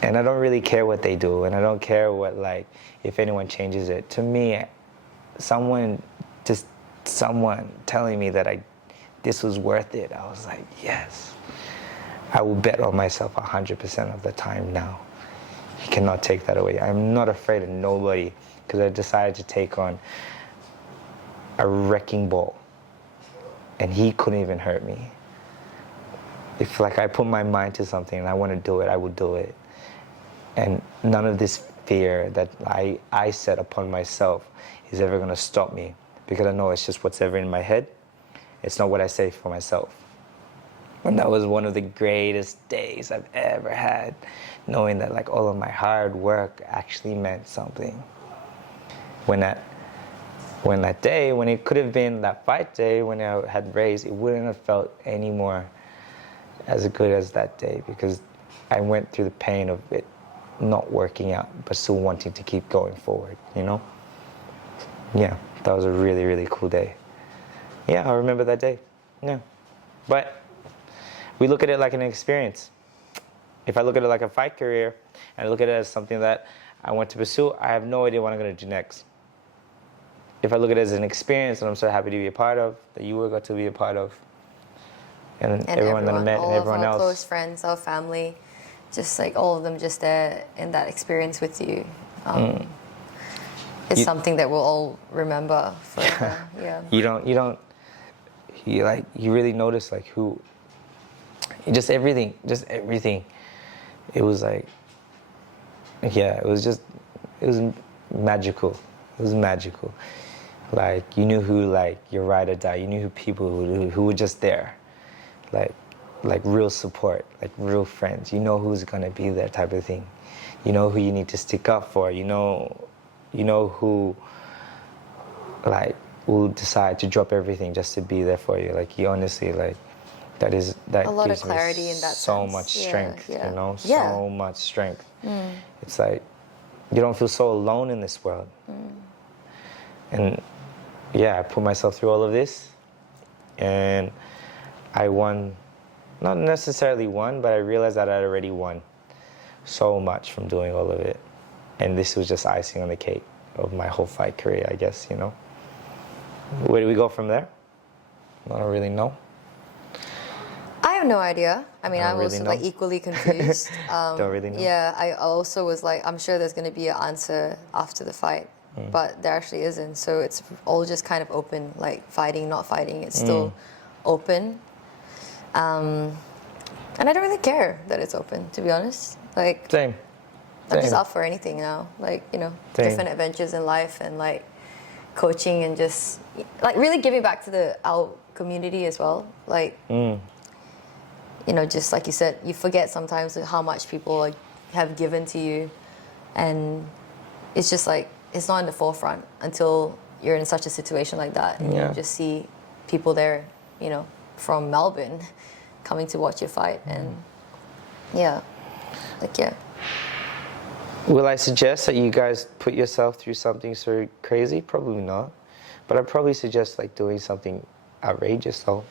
And I don't really care what they do, and I don't care what, like, if anyone changes it. To me, someone telling me that this was worth it, I was like, yes. I will bet on myself 100% of the time now. You cannot take that away. I'm not afraid of nobody, because I decided to take on a wrecking ball, and he couldn't even hurt me. If like I put my mind to something and I want to do it, I will do it. And none of this fear that I set upon myself is ever going to stop me, because I know it's just what's ever in my head. It's not what I say for myself. And that was one of the greatest days I've ever had, knowing that like all of my hard work actually meant something. When that day, when it could have been that fight day, when I had raised, it wouldn't have felt any more as good as that day, because I went through the pain of it not working out, but still wanting to keep going forward, you know? Yeah, that was a really, really cool day. Yeah, I remember that day. Yeah. But we look at it like an experience. If I look at it like a fight career, and I look at it as something that I want to pursue, I have no idea what I'm going to do next. If I look at it as an experience that I'm so happy to be a part of, that you got to be a part of, and everyone that I met and everyone else. All of our close friends, our family, just like all of them just there in that experience with you. It's something that we'll all remember forever. Yeah. You really notice like who, just everything. It was like, yeah, it was magical. It was magical. Like, you knew who, like, your ride or die. You knew who people who were just there. Like real support, like real friends. You know who's gonna be there, type of thing. You know who you need to stick up for. You know who, like, will decide to drop everything just to be there for you. Like, you honestly, like, that a lot of clarity in that so sense. much strength, yeah. you know, Yeah. so much strength. It's like you don't feel so alone in this world. And yeah, I put myself through all of this, and I won. Not necessarily won, but I realized that I'd already won so much from doing all of it. And this was just icing on the cake of my whole fight career, I guess, you know. Where do we go from there? I don't really know. I have no idea. I mean, I'm really also know. like equally confused. Don't really know. Yeah, I also was like, I'm sure there's going to be an answer after the fight, but there actually isn't. So it's all just kind of open, like fighting, not fighting. It's still open. And I don't really care that it's open, to be honest. Like, Same. I'm just up for anything now. Like, you know, Same. different adventures in life and like coaching and just like really giving back to our community as well. Like, you know, just like you said, you forget sometimes how much people like, have given to you, and it's just like it's not in the forefront until you're in such a situation like that, and you just see people there, you know, from Melbourne coming to watch you fight, and yeah. Will I suggest that you guys put yourself through something so crazy? Probably not. But I'd probably suggest like doing something outrageous though.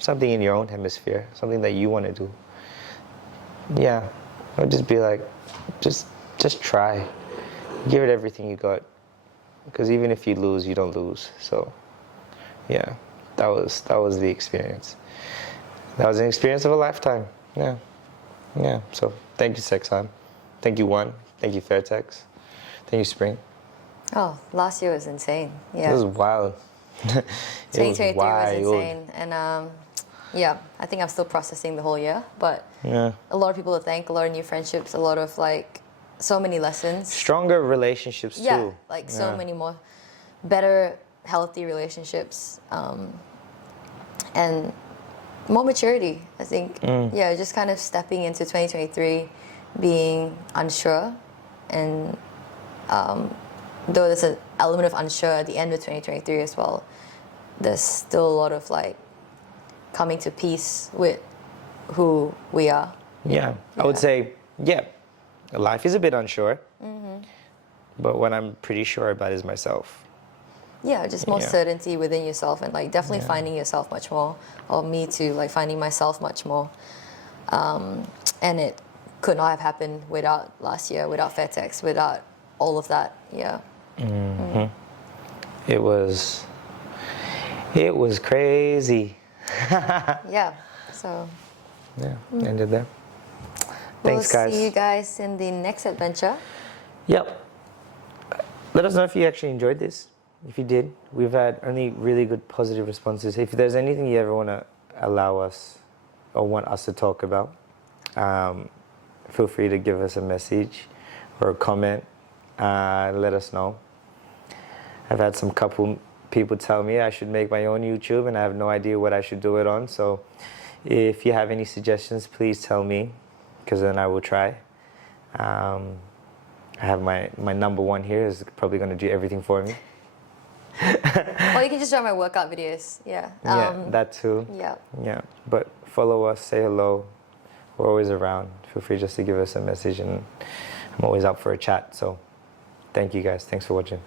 Something in your own hemisphere, something that you want to do. Yeah, I would just be like, just try. Give it everything you got. Because even if you lose, you don't lose. So, yeah, that was the experience. That was an experience of a lifetime. Yeah. So thank you, Seksan. Thank you, One. Thank you, Fairtex. Thank you, Spring. Oh, last year was insane. Yeah. It was wild. 2023 was insane, and yeah, I think I'm still processing the whole year, but a lot of people to thank, a lot of new friendships, a lot of like so many lessons, stronger relationships too. Yeah, like so many more better, healthy relationships, and more maturity. I think, yeah, just kind of stepping into 2023, being unsure, and though there's an element of unsure at the end of 2023 as well, there's still a lot of like coming to peace with who we are. Yeah, I would say, life is a bit unsure, but what I'm pretty sure about is myself. Yeah, just more certainty within yourself, and like definitely finding yourself much more, or me too, like finding myself much more. And it could not have happened without last year, without Fairtex, without all of that. Yeah. It was crazy. Yeah. So. Yeah, ended there. Thanks, guys. We'll see you guys in the next adventure. Yep. Let us know if you actually enjoyed this. If you did, we've had only really good positive responses. If there's anything you ever want to allow us or want us to talk about, feel free to give us a message or a comment. Let us know. I've had some couple people tell me I should make my own YouTube, and I have no idea what I should do it on. So If you have any suggestions, please tell me, because then I will try. I have my number one here is probably going to do everything for me. Or you can just join my workout videos. Yeah. Yeah, that too. Yeah. Yeah, but follow us, say hello. We're always around. Feel free just to give us a message, and I'm always out for a chat. So thank you guys. Thanks for watching.